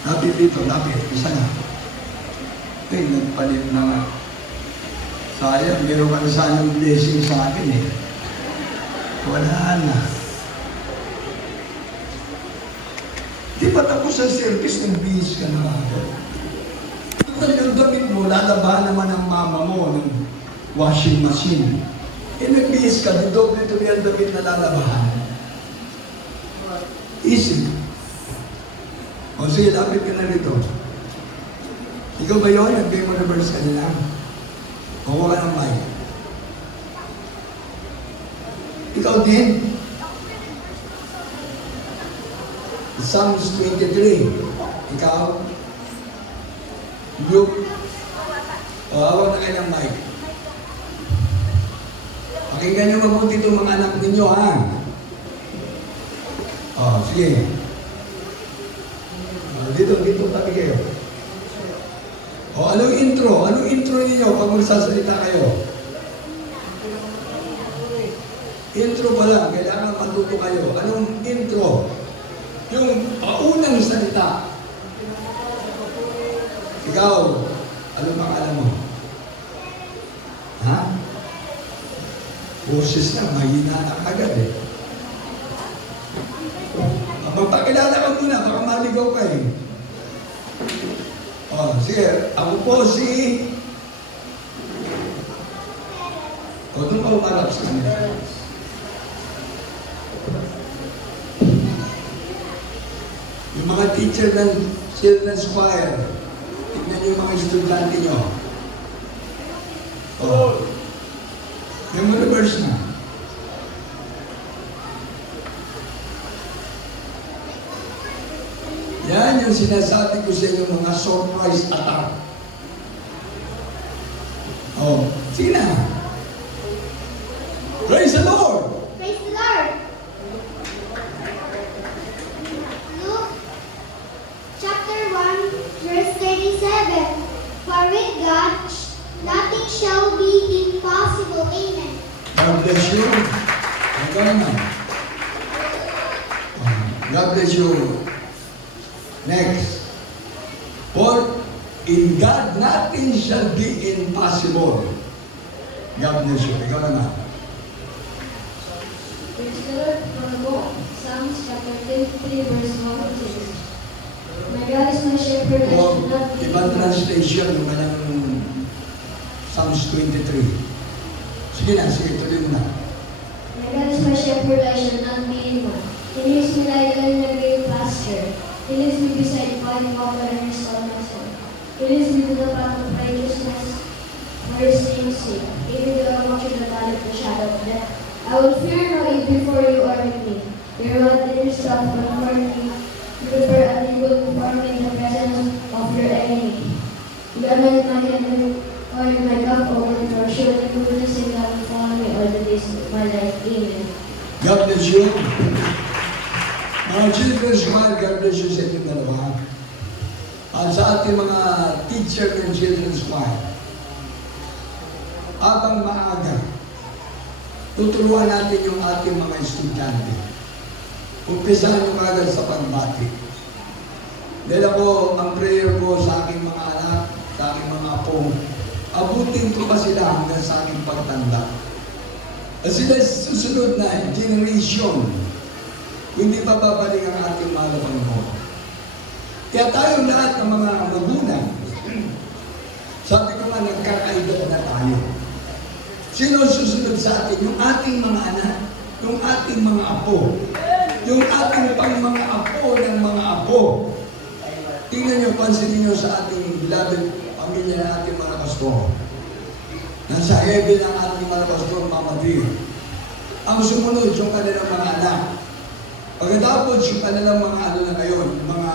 Lapit dito, lapit. Isa na. Ay, nagpalit na nga. Sayang, meron ka na sanang blessing sa akin eh. Wala na. Di ba tapos ang service, nagbihis ka na agad? Total yung damit mo, lalabahan naman ang mama mo ng washing machine. Eh, nagbihis ka, di doble-doble ang damit na lalabahan. Easy. O sige, lapit ka na rito. Ikaw ba yun? Nag-game mo reverse ka nila? Kuha ka ng mic. Ikaw din? Psalms 23. Ikaw? Luke? O, hawak na kayo ng mic. Pakinggan niyo mabuti itong mga anak ninyo, ha? O, sige. Dito tabi kayo. O, anong intro? Anong intro ninyo pag magsasalita kayo? Intro pa lang, kailangan matuto kayo. Anong intro? Yung paunang salita. Ikaw, ano pangalan mo? Ha? Boses na, mahina na agad eh. Magpakilala ka muna, baka maligaw ka eh. O, sige, ako po si... O, doon ka umarap sa kanila. Yung mga teacher ng Children's Choir, tignan niyo yung mga estudyante nyo. O, yung reverse na. Yan yung sinasabi ko sa inyo mga surprise attack. Oh, sige na. Praise the Lord! Praise the Lord! Luke chapter 1, verse 37. For with God, nothing shall be impossible. Amen. God bless you. Hanggang naman. God bless you. Next. For in God nothing shall be impossible. God bless you. Ikaw naman. Praise the Lord from the book, Psalms chapter 23, verse 1 to 6. My God is my shepherd, I O, shall not be ibang translation ng kanyang Psalms 23. Sige na, sige, tuloy mo na. My God is my shepherd, I shall not be in want. He leads me like in a green pasture. He leads me beside quiet water and restores my soul. He leads me to the path of righteousness for his name's sake. Even though I walk through the valley of the shadow of death, I will fear no evil, for you are with me. Your rod and your staff comfort me. You prepare a table before me in the presence of your enemy. You anoint my head with oil, my cup overflows. Surely goodness and love will follow me all the days of my life. Amen. God bless you. Mga children's choir, God bless you sa inyong dalawa. At sa ating mga teacher ng children's choir, habang maaga, tuturuan natin yung ating mga estudyante. Umpisahan nyo kagad sa pagbati. Dahil ako, ang prayer ko sa aking mga anak, sa aking mga apo, abutin ko pa sila hanggang sa aking pagtanda. At sila susunod na generation, hindi pa babalik ang ating mahal na Panginoon. Kaya tayo lahat ng mga magulang, sabi ko nga, nagkakaedad na tayo. Sino susunod sa atin? Yung ating mga anak, yung ating mga apo, yung ating pang mga apo ng mga apo. Tingnan nyo, pansinin nyo sa ating beloved pamilya ng ating mga pastor. Nasa heaven ang ating mga pastor, Mama Dear. Ang sumunod, yung kanilang mga anak. Pagkatapos, yung kanilang mga ano na ngayon, mga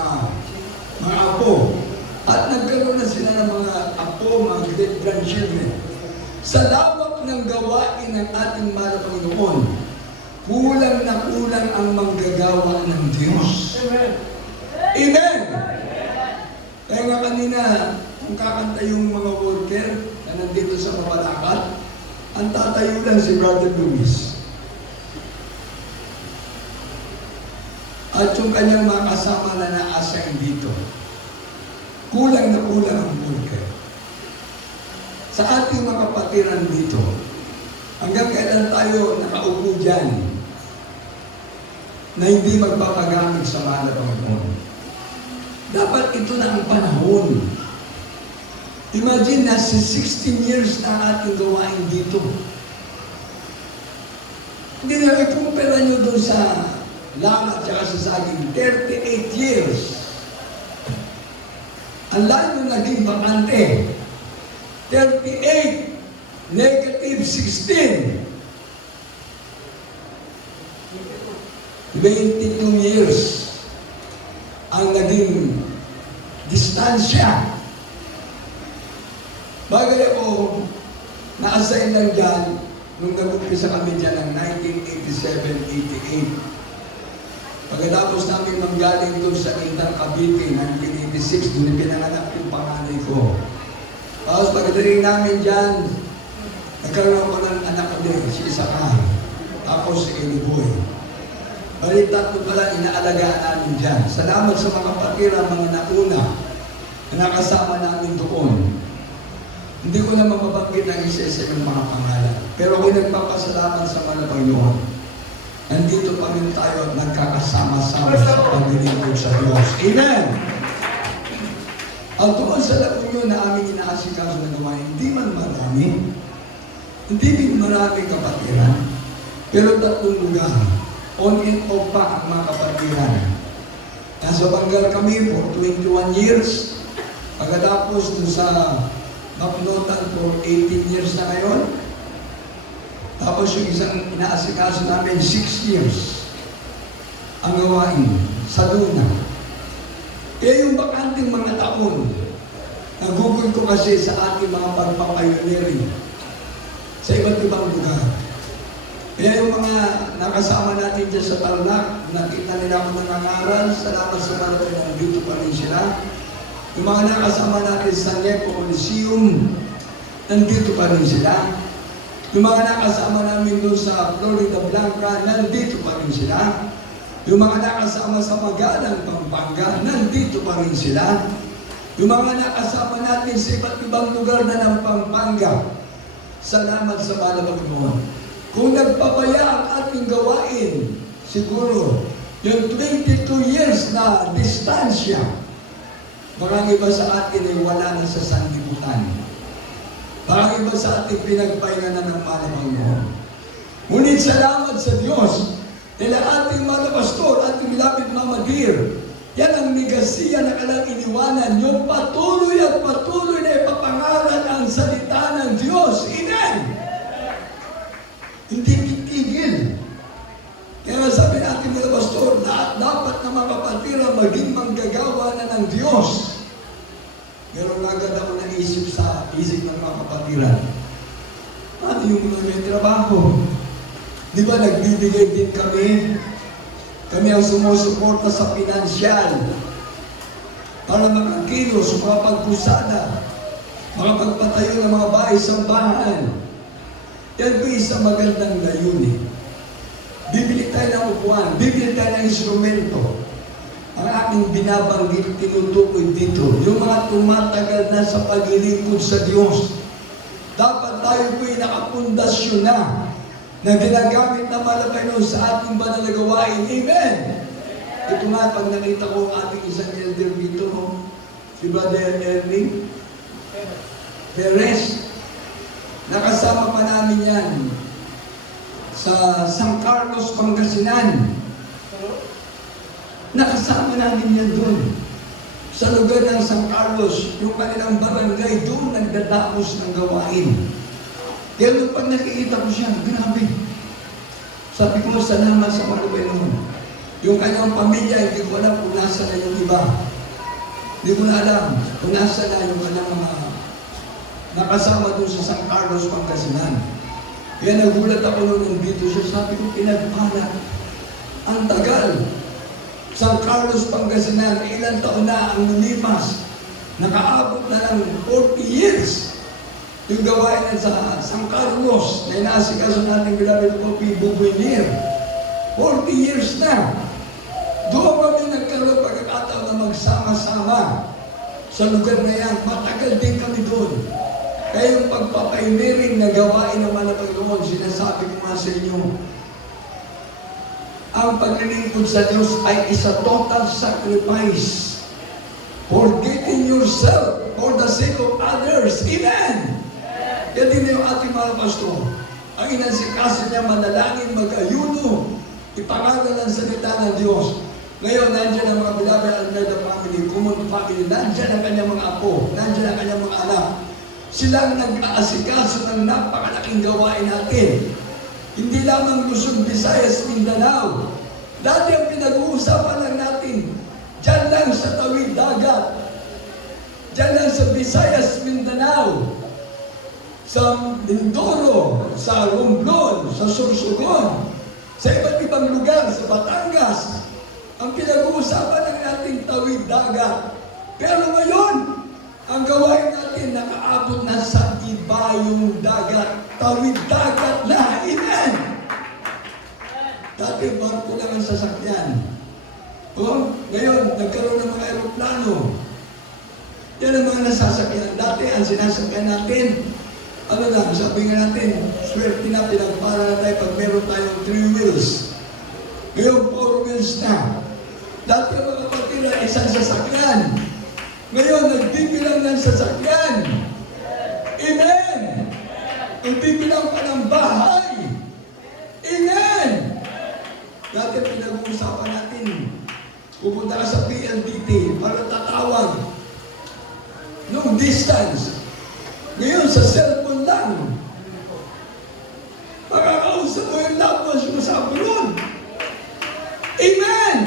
apo. At nagkaroon na sila ng mga apo, mga great-grandchildren. Sa lawak ng gawain ng ating mahal na Panginoon, kulang na kulang ang manggagawa ng Diyos. Amen! Kaya nga kanina, kung kakanta yung mga worker na nandito sa Mabalacat, ang tatayo lang si Brother Luis. At yung kanyang mga kasama na na-assign dito. kulang na kulang ang worker. Sa ating mga kapatiran dito, hanggang kailan tayo nakaupo dyan na hindi magpapagamit sa mahal na Panginoon? Dapat ito na ang panahon. Imagine, nasa 16 years na ang ating gawain dito. Hindi na ikumpara nyo doon sa lana at sa saging, 38 years. Ang layo naging bakante. 38, negative 16. 22 years ang naging distansya. Bagay ako, na-assign lang dyan nung nag-umpisa kami dyan ng 1987-88. Pagkatapos namin manggaling doon sa Indang Cavite, 1986, doon pinanganak yung panganay ko. Tapos pagdating namin dyan, nagkaroon ko ng anak ko din, si Isakar. Tapos si Eliboy. Balik tatlo pala, inaalagaan namin dyan. Salamat sa mga kapatira, mga nauna, na nakasama namin doon. Hindi ko naman mabanggit ang isa-isa ng mga pangalan. Pero ako'y nagpapasalamat sa mga Panginoon. Nandito pa rin tayo at nagkakasama-sama sa paglilingkod sa Diyos. Amen! Ang tuon sa lakunyo na aming inaasikaso na gawain, hindi man marami, hindi din marami kapatiran, pero 3 lugar, on and off pa ang mga kapatiran. Nasa Bangal kami for 21 years, pagkatapos dun sa Mapnotan for 18 years na ngayon, tapos yung isang inaasikaso namin, 6 years, ang gawain sa Luna. Kaya yung bakanting mga taon, nagugol ko kasi sa ating mga pagpapayonering sa iba't ibang lugar. Kaya yung mga nakasama natin dyan sa Tarlac, nakita nila ako nangangaral, salamat sa mga na nandito pa rin sila. Yung mga nakasama natin sa Nepo Coliseum, nandito pa rin sila. Yung mga nakasama namin doon sa Florida Blanca, nandito pa rin sila. Yung mga nakasama sa Magalang, Pampanga, nandito pa rin sila. Yung mga nakasama natin sa iba't ibang lugar na ng Pampanga, salamat sa Panginoon. Kung nagpapaya ang ating gawain, siguro, yung 22 years na distansya, parang iba sa atin ay wala na sa sanlibutan. Parang iba sa ating pinagpahinga na ng Panginoon. Ngunit salamat sa Diyos, nila ating mga pastor, ating lapit Mama Dear, yan ang negasiya na kailangang iniwanan, yung patuloy at patuloy na ipapangaral ang salita ng Diyos. Amen! Hindi titigil. Kaya sabi natin mga pastor, dapat na mga kapatira maging manggagawa na ng Diyos. Meron agad ako naisip sa isip ng mga kapatira. Ano yung mga may trabaho? Di ba nagbibigay din kami? Kami ang sumusuporta sa pinansyal para makakilos, makapagpusada, makapagpatayo ng mga bahay-sambahan. Yan po isang magandang layunin. Bibili tayo ng upuan, bibili tayo ng instrumento. Ang aking binabanggit, tinutukoy dito, yung mga tumatagal na sa paglilingkod sa Diyos. Dapat tayo po'y nakapundasyon na ginagamit na malabay nun sa ating banal na gawain. Amen! Ito nga, pag nakita ko ang ating isang elder dito, si Brother Erwin Perez, nakasama pa namin yan sa San Carlos, Pangasinan. Nakasama namin yan doon. Sa lugar ng San Carlos, yung kanilang barangay, doon nagdatapos ng gawain. Kaya nung pag nakikita ko siya, grabe. Sabi ko, salamat sa Panginoon. Yung kanyang pamilya, hindi ko alam kung nasa na yung iba. Hindi ko na alam kung nasa na yung kanyang mga nakasama doon sa San Carlos, Pangasinan. Kaya nagulat ako nung nandito siya. Sabi ko, pinagpala. Ang tagal. San Carlos, Pangasinan, ilang taon na ang lumipas. Nakaabot na ng 40 years. Yung gawain sa San Carlos na inaasikaso natin beloved Poppy Bubuenir. 40 years na. Doon kami nagkaroon pagkakataon na magsama-sama sa lugar na yan. Matagal din kami doon. Kaya yung pagpapaimering na gawain naman ng Panginoon, sinasabi ko nga sa inyo, ang paglilingkod sa Diyos ay isa total sacrifice. Forgetting yourself for the sake of others. Amen! Yan din yung ating mga pastor. Ang inansikaso niya, manalangin, mag-ayuno, ipangaral ang salita ng Diyos. Ngayon, nandiyan ang mga beloved Almeida family, Kumun family, nandiyan ang kanyang mga apo, nandiyan ang kanyang mga anak. Silang nag-aasikaso ng napakalaking gawain natin. Hindi lamang Luzon, Visayas, Mindanao. Dati ang pinag-uusapan lang natin, dyan lang sa tawid dagat, dyan lang sa Visayas, Mindanao, sa Mindoro, sa Romblon, sa Sorsogon, sa iba't ibang lugar, sa Batangas. Ang pinag-uusapan lang natin tawid dagat. Pero ngayon, ang gawain natin nakaabot na sa ibayong dagat. Tawid dagat na. Amen! Dati barko lang ang sasakyan. Ngayon, nagkaroon ng mga aeroplano. Yan ang mga nasasakyan. Dati, ang sinasakyan natin, ano lang, sabi nga natin, swerte na, pinagpara na tayo pag meron tayong 3 wheels. Ngayon, 4 wheels na. Dati ang mga kapatid ay isang sasakyan. Ngayon, nagbibilang ng sasakyan. Amen! Nagbibilang pa ng bahay. Amen! Dati pinag-uusapan natin, pupunta ka sa PLDT para tatawag. Long distance. Ngayon, sa cellphone lang. Makakausap mo yung loved ones mo sa abroad. Amen!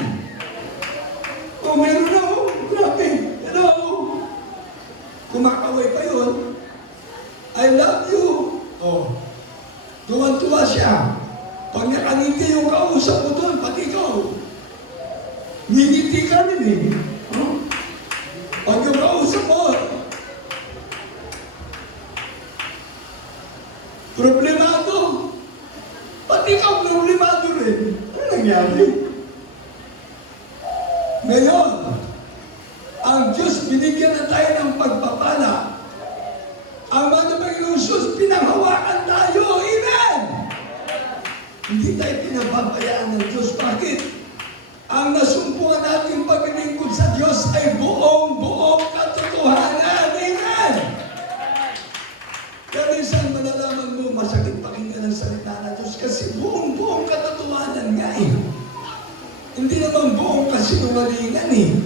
O meron na, grabe. Hello? Kumakaway pa yun. I love you. Tuwan-tuwa siya. Pag nakangiti yung kausap mo doon, pati ikaw, ngingiti ka rin eh. Pag yung kausap mo, problemado. Pati ikaw problemado rin. Ano nangyari? Ngayon, ang Diyos binigyan na tayo ng pagpapala. Ang mga Panginoong Diyos, pinanghawakan tayo. Amen! Hindi tayo pinababayaan ng Diyos. Bakit? Ang nasumpungan natin paglilingkod sa Diyos ay buong katotohanan. Amen! Kaya minsan malalaman mo, masakit pakinggan ang salita ng Diyos kasi buong katotohanan nga eh. Hindi naman buong kasinungalingan eh.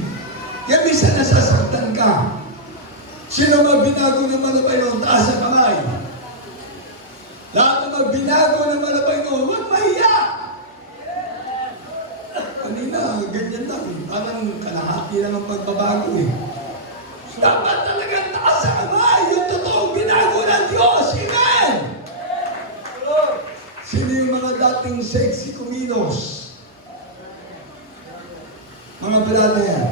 Kaya minsan nasasaktan ka. Sino magbinago ng malabay ng taas sa kamay? Lahat na magbinago ng malabay ng huwag mahiya! Kanina, ganyan lang. Parang kalahati lang ang pagbabago eh. Dapat talagang taas sa kamay yung totoong binago ng Diyos. Amen! Sino yung mga dating sexy kumilos? Mga brother,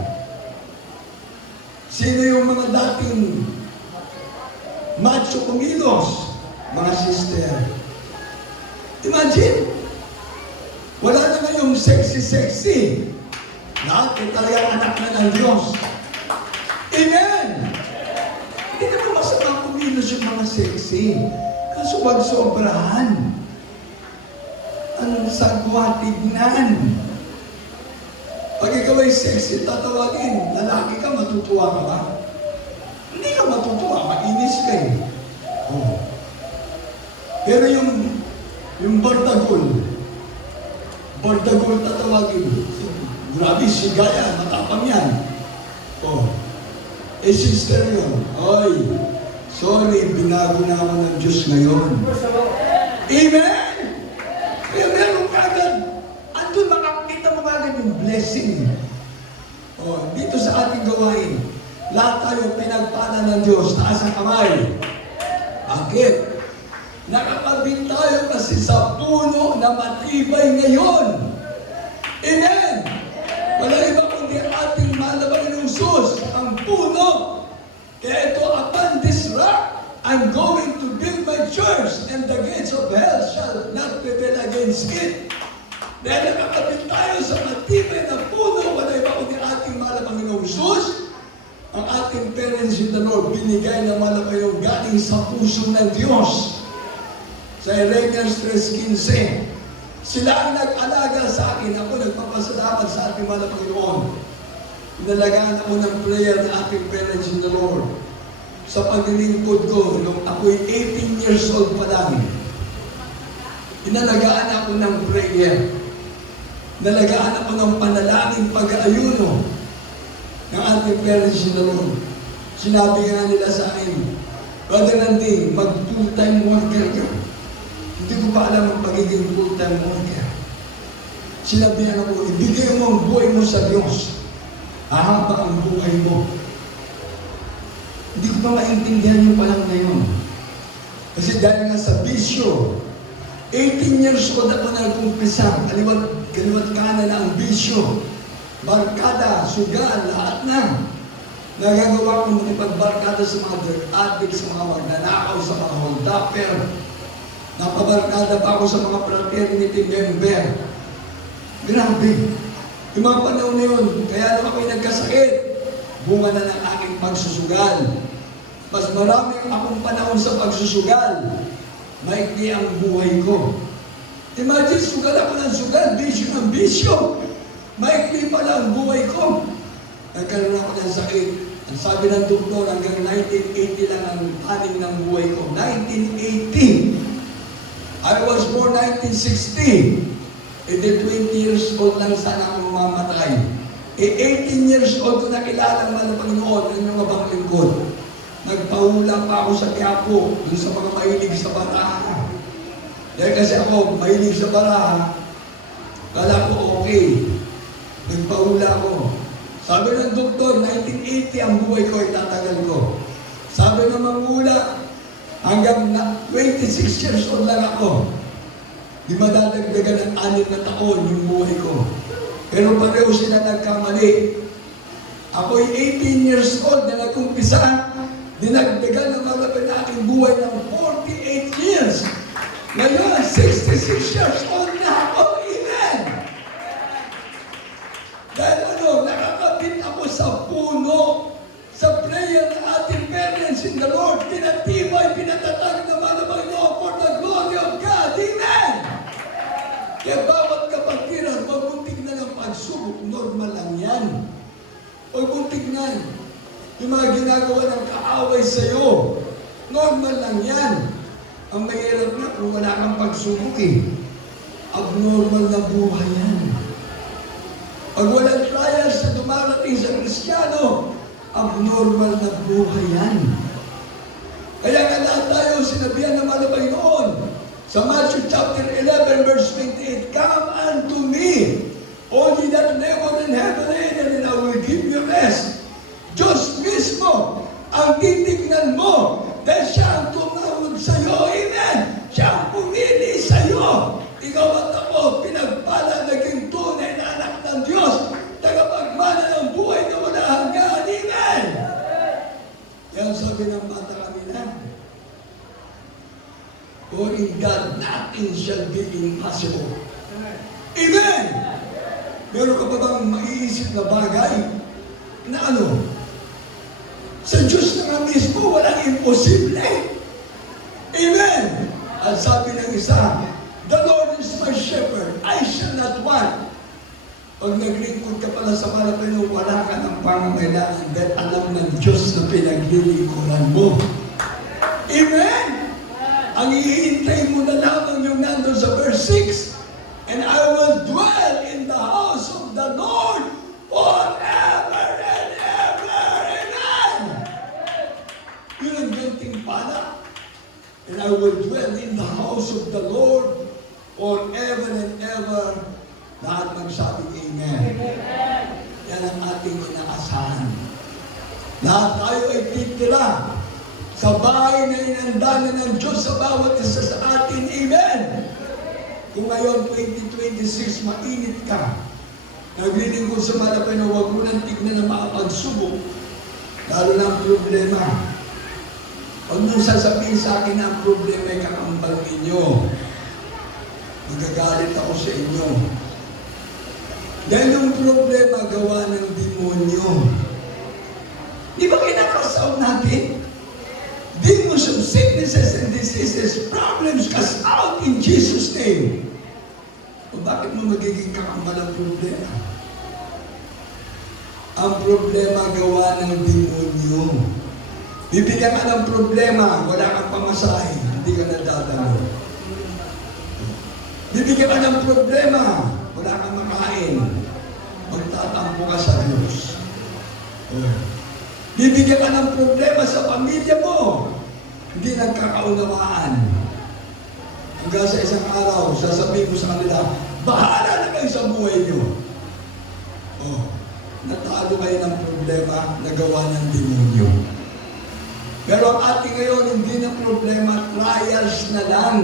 sino yung mga dating macho kumilos? Mga sister. Imagine, wala na ngayong sexy. Lahat ay talagang anak na ng Diyos. Amen! Hindi naman masama kumilos yung mga sexy. Kaso wag sobrahan. Ang sagwa tignan. Pag ikaw ay sexy, tatawagin, lalaki ka, matutuwa ka ba? Hindi ka matutuwa, mainis ka eh. Oh. Pero yung bordagol tatawagin. Grabe, si Gaya, matapang yan. Oh. Eh, sister yun. Oy, sorry, binago na ako ng Diyos ngayon. Amen! Kaya meron ka agad, andun makakita mo agad yung blessing. Oh, dito sa ating gawain, lahat tayo pinagpala ng Diyos, taas ang kamay. Bakit? Nakakabit tayo kasi sa puno na matibay ngayon. Amen! Wala iba kundi ating malabay ng Sus, ang puno. Kaya ito, upon this rock, I'm going to build my church, and the gates of hell shall not prevail against it. Dahil nakakabit tayo sa matibay na puno, wala iba kundi ating malabay ng Sus, ang ating ating parents in the Lord, binigay na malapayo galing sa puso ng Diyos. Sa Jeremias 3:15, sila ang nag-alaga sa akin. Ako nagpapasalamat sa ating mahal na Panginoon. Inalagaan ako ng prayer ng ating parents in the Lord. Sa paglilingkod ko, nung ako'y 18 years old pa lang, inalagaan ako ng prayer. Inalagaan ako ng panalangin pag-aayuno ng ating parents in the Lord. Sinabi nga nila sa akin, Brother Nanding, mag-full-time worker ka. Hindi ko pa alam ang pagiging full-time worker. Sinabihan ako, ibigay mo ang buhay mo sa Diyos. Hahaba ang buhay mo. Hindi ko pa maintindihan yung palang na yun. Kasi dahil nga sa bisyo, 18 years old ako na nag-umpisa. Kaliwat kanan na ang bisyo. Barkada, sugal, lahat na. Nagagawa ko makipagbarkada sa mga drug addicts, sa mga magnanakaw, sa mga hold-upper. Napabarkada pa ako sa mga fraternity member. Grabe. Yung mga panahon na yun, kaya lang ako'y nagkasakit. Bunga na ng aking pagsusugal. Mas marami akong panahon sa pagsusugal. Maikli ang buhay ko. Imagine, sugal ako ng sugal, bisyo ng bisyo. Maikli pala ang buhay ko. Nagkaroon ako ng sakit. Ang sabi ng doktor, hanggang 1980 lang ang aning ng buhay ko. 1980. I was born 1960. E di 20 years old lang sana akong mamamatay. 18 years old ko nakilala ang mga Panginoon ng mga bang lingkod. Nagpahula pa ako sa Quiapo, dun sa mga mahilig sa baraha. Dahil kasi ako, mahilig sa baraha, kala ko okay. Nagpahula ako. Sabi ng doktor, 1980 ang buhay ko, itatagal ko. Sabi ng mangula, hanggang 26 years old lang ako. Di madadagdagan ng 6 na taon yung buhay ko. Pero pareho sila nagkamali. Ako'y 18 years old na nag-umpisa, dinagdagan ng malapit na aking buhay ng 48 years. Ngayon, 66 years old na ako. Amen! Dahil nakakabit ako sa puno, sa prayer ng ating parents in the Lord, pinatibay, pinatatag naman ng Panginoon for the glory of God. Amen! Kaya bawat kapatiran, magbuntik na ng pagsubok, normal lang yan. Magbuntik na. Yung mga ginagawa ng kaaway sa'yo, normal lang yan. Ang mahirap na kung wala kang pagsubok abnormal na buhay yan. Pag walang trials na dumarating sa Kristiyano, abnormal na buhay yan. Kaya nga lahat tayo sinabihan ng mga Panginoon sa Matthew chapter 11 verse 28, Come unto me, all ye that labor and heavy laden, and I will give you rest. Diyos mismo ang titignan mo dahil siya ang tumawag sa'yo. Amen! Siya ang pumili sa'yo. Ikaw at ako, pinagpala, naging tunay na anak ng Diyos, tagapagmana ng buhay na wala hanggan. Amen! Yan sabi ng bata kanina, For in God, nothing shall be impossible. Amen! Meron ka ba bang maiisip na bagay na ano? Sa Diyos na nga mismo, walang imposible. Amen! At sabi ng isa, The Lord is my shepherd, I shall not want. Pag naglingkod ka pala sa Panginoon, wala ka ng pangangailangan dahil alam ng Diyos na pinaglilingkuran mo. Amen! Ang ihihintay mo na lamang yung nandun sa verse 6, And I will dwell in the house of the Lord forever and ever. Amen! Yun ang ganting pala. And I will dwell in the house of the Lord forever and ever. Lahat magsabing Amen. Yan ang ating inaasahan. Lahat tayo ay titira sa bahay na inanda na ng Diyos sa bawat isa sa atin. Amen! Kung ngayon, 2026, mainit ka, naglilingkod sa malapay na huwag mo nang tignan na makapagsubok, lalo na ang problema. Huwag mong sasabihin sa akin na ang problema ay kakambal ninyo. Magagalit ako sa inyo. Dahil yung problema gawa ng demonyo. Di ba kinakabahan sicknesses and diseases, problems cast out in Jesus' name. O bakit mo magiging kakambal ang problema? Ang problema gawa ng demonyo. Bibigyan ka ng problema, wala kang pamasahe, hindi ka nadadalo. Bibigyan ka ng problema, wala kang makain, magtatampo ka sa Diyos. Bibigyan ka ng problema sa pamilya mo, hindi nagkakaunawaan. Hanggang sa isang araw, sasabihin mo sa kanila, bahala na kayo sa buhay niyo. Natalo kayo ng problema na gawa ng demonyo. Pero ang ating ngayon, hindi na problema, trials na lang.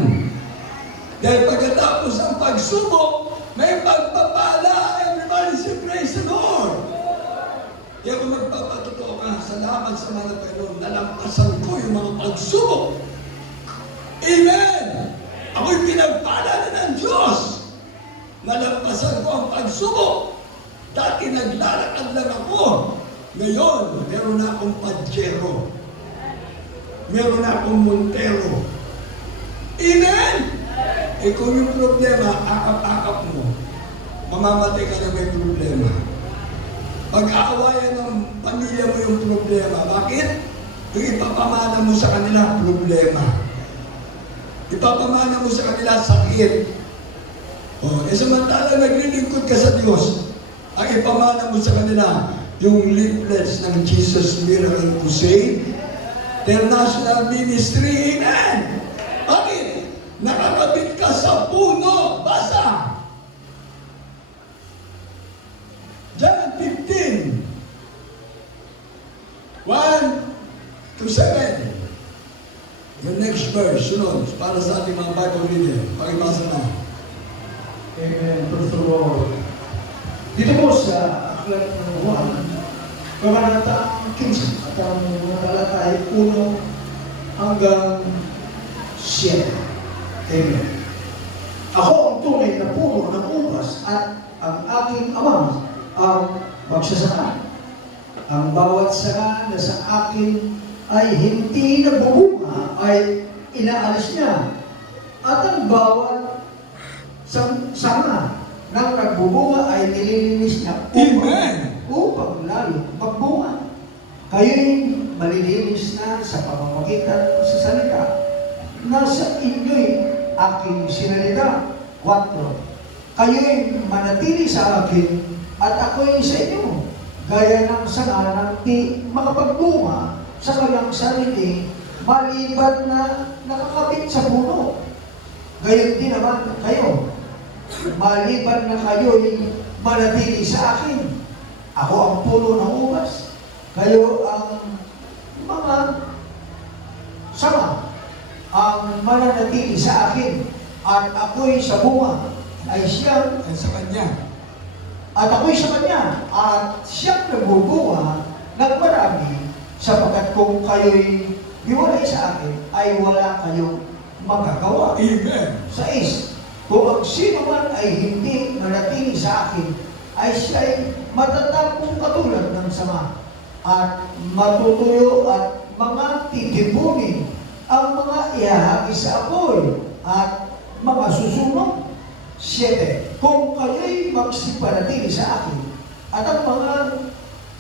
Dahil pagkatapos ang pagsubok, may pagpapala. Everybody say, praise the Lord. Kaya kung magpapatotoo ka, salamat sa mga Panginoon, nalampasan ko yung mga pagsubok. Amen! Ako'y pinagpala na ng Diyos. Nalampasan ko ang pagsubok. Dati naglalakad lang ako. Ngayon, meron na akong Pajero. Meron na akong Montero. Amen! Eh kung yung problema, akap-akap mo, mamamatay ka na may problema. Pag-aawayan ng pamilya mo yung problema. Bakit? Yung ipapamana mo sa kanila, problema. Ipapamana mo sa kanila, sakit. Samantala naglilingkod ka sa Diyos, ang ipamana mo sa kanila, yung leaflets ng Jesus Miracle Crusade, International Ministry, amen! Bakit? Nakakabit ka sa puno, basa! John 15, 1 to 7. The next verse, sunod, para sa ating mga Bible reader. Pakibasa na. Amen. Praise the Lord. Dito po sa aklat ng Juan, kabanata 15 at ang mga talata ay 1 hanggang 7. Amen. Ako ang tunay na puno ng ubas at ang aking ama ang magsasaka. Ang bawat saka na sa akin ay hindi nagbubunga ay inaalis niya. At ang bawat sanga nang nagbubunga ay nililinis niya upang lalo magbunga. Kayo'y malilinis na sa pamamagitan sa salita. Nasa inyo'y aking sinalita. 4. Kayo'y manatili sa akin at ako'y sa inyo. Gaya ng sanga ng di makapagbunga sa kanyang sarili, maliban na nakakabit sa puno. Gayon din naman kayo. Maliban na kayo'y manatili sa akin. Ako ang puno ng ubas. Kayo ang mga sanga ang mananatili sa akin. At ako'y sa bunga ay siya Ay sa Kanya. at ako'y sa Kanya. At siyang nagbubunga ng marami sapagkat kung kayo'y hiwalay sa akin ay wala kayong magagawa. Amen. 6. Kung ang sino man ay hindi manatili sa akin, ay siya'y matatapong katulad ng sama at matutuyo at mga titipunin ang mga ihahagis sa apoy at mga susunog. 7. Kung kayo'y magsipanatili sa akin at ang mga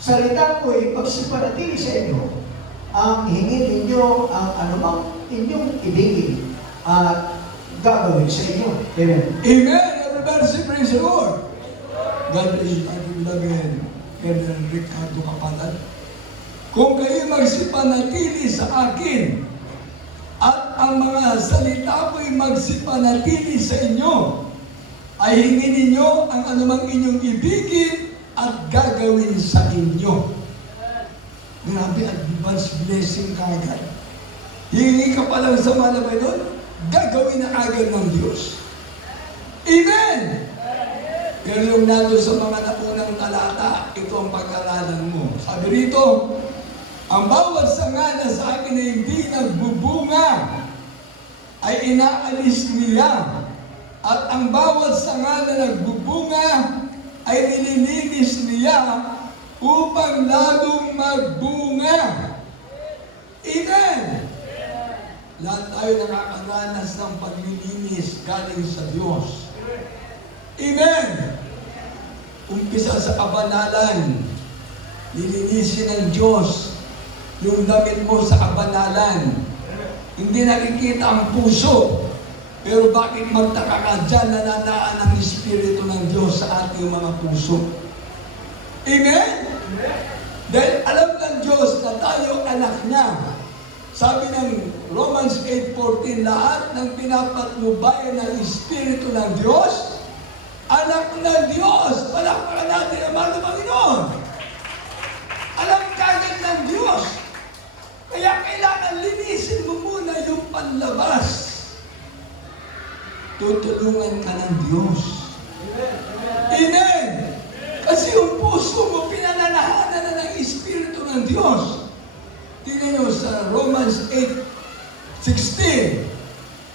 salita ko'y magsipanatili sa inyo, ang hingin ninyo ang anumang inyong ibigin at gagawin sa inyo. Amen. Amen. Everybody say praise the Lord. God bless you, my beloved Colonel Ricardo Kapalan. Kung kayo magsipanatili sa akin at ang mga salita ko'y magsipanatili sa inyo, ay hingin ninyo ang anumang inyong ibigin at gagawin sa inyo. Grabe, advance blessing kagad. Hingi ka pa lang sa malabay doon, gagawin na agad ng Diyos. Amen! Pero yung nandun sa mga naunang talata, ito ang pag-aralan mo. Sabi rito, ang bawat sanga na sa akin na hindi nagbubunga ay inaalis niya. At ang bawat sanga na nagbubunga ay nililinis niya upang lalong magbunga. Amen! tayo nakakaranas ng paglilinis galing sa Diyos. Amen! Umpisa sa kabanalan, lilinisin ng Diyos yung damit mo sa kabanalan. Hindi nakikita ang puso. Pero bakit magtaka ka dyan, nananaan ang Espiritu ng Diyos sa ating mga puso? Amen? Dahil alam ng Diyos na tayo anak niya. Sabi ng Romans 8:14, lahat ng pinapatnubayan ng Espiritu ng Diyos, anak ng Diyos. Palakpakan natin ang mahal na Panginoon. Alam kagad ng Diyos. Kaya kailangan linisin mo muna yung panlabas. Tutulungan ka ng Diyos. Amen! Kasi yung puso mo, pinananahanan na ng Espiritu ng Diyos. Tingnan nyo sa Romans 8:16.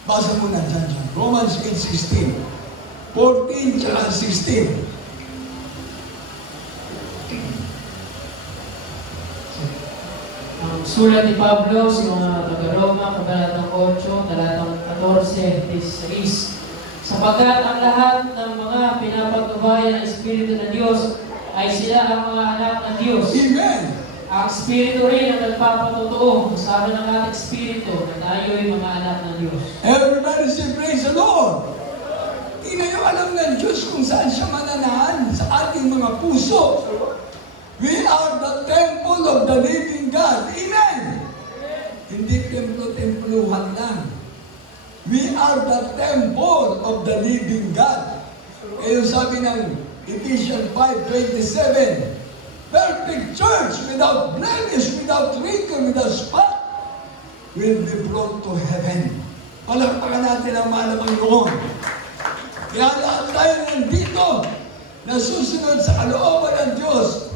Basa mo na dyan. Romans 8:16. 14 tsaka 16. Ang sulat ni Pablo sa mga taga-Roma, Kabanatang 8, talatang 14-16. Sapagkat ang lahat ng mga pinapagtubayan ng Espiritu ng Diyos ay sila ang mga anak ng Diyos. Amen! Ang Espiritu rin ang nagpapatotoo sa amin ng ating Espiritu na tayo ay mga anak ng Diyos. Everybody say, praise the Lord! Tingnan nyo, alam ng Diyos kung saan siya mananahan sa ating mga puso. We are the temple of the living God. Amen! Hindi templo-templuhan lang. We are the temple of the living God. Kaya sabi ng Ephesians 5:27, perfect church without blemish, without wrinkle, without spot will be brought to heaven. Palakpakan natin ang mahal na Panginoon. Kaya lahat tayo nandito na susunod sa kalooban ng Diyos.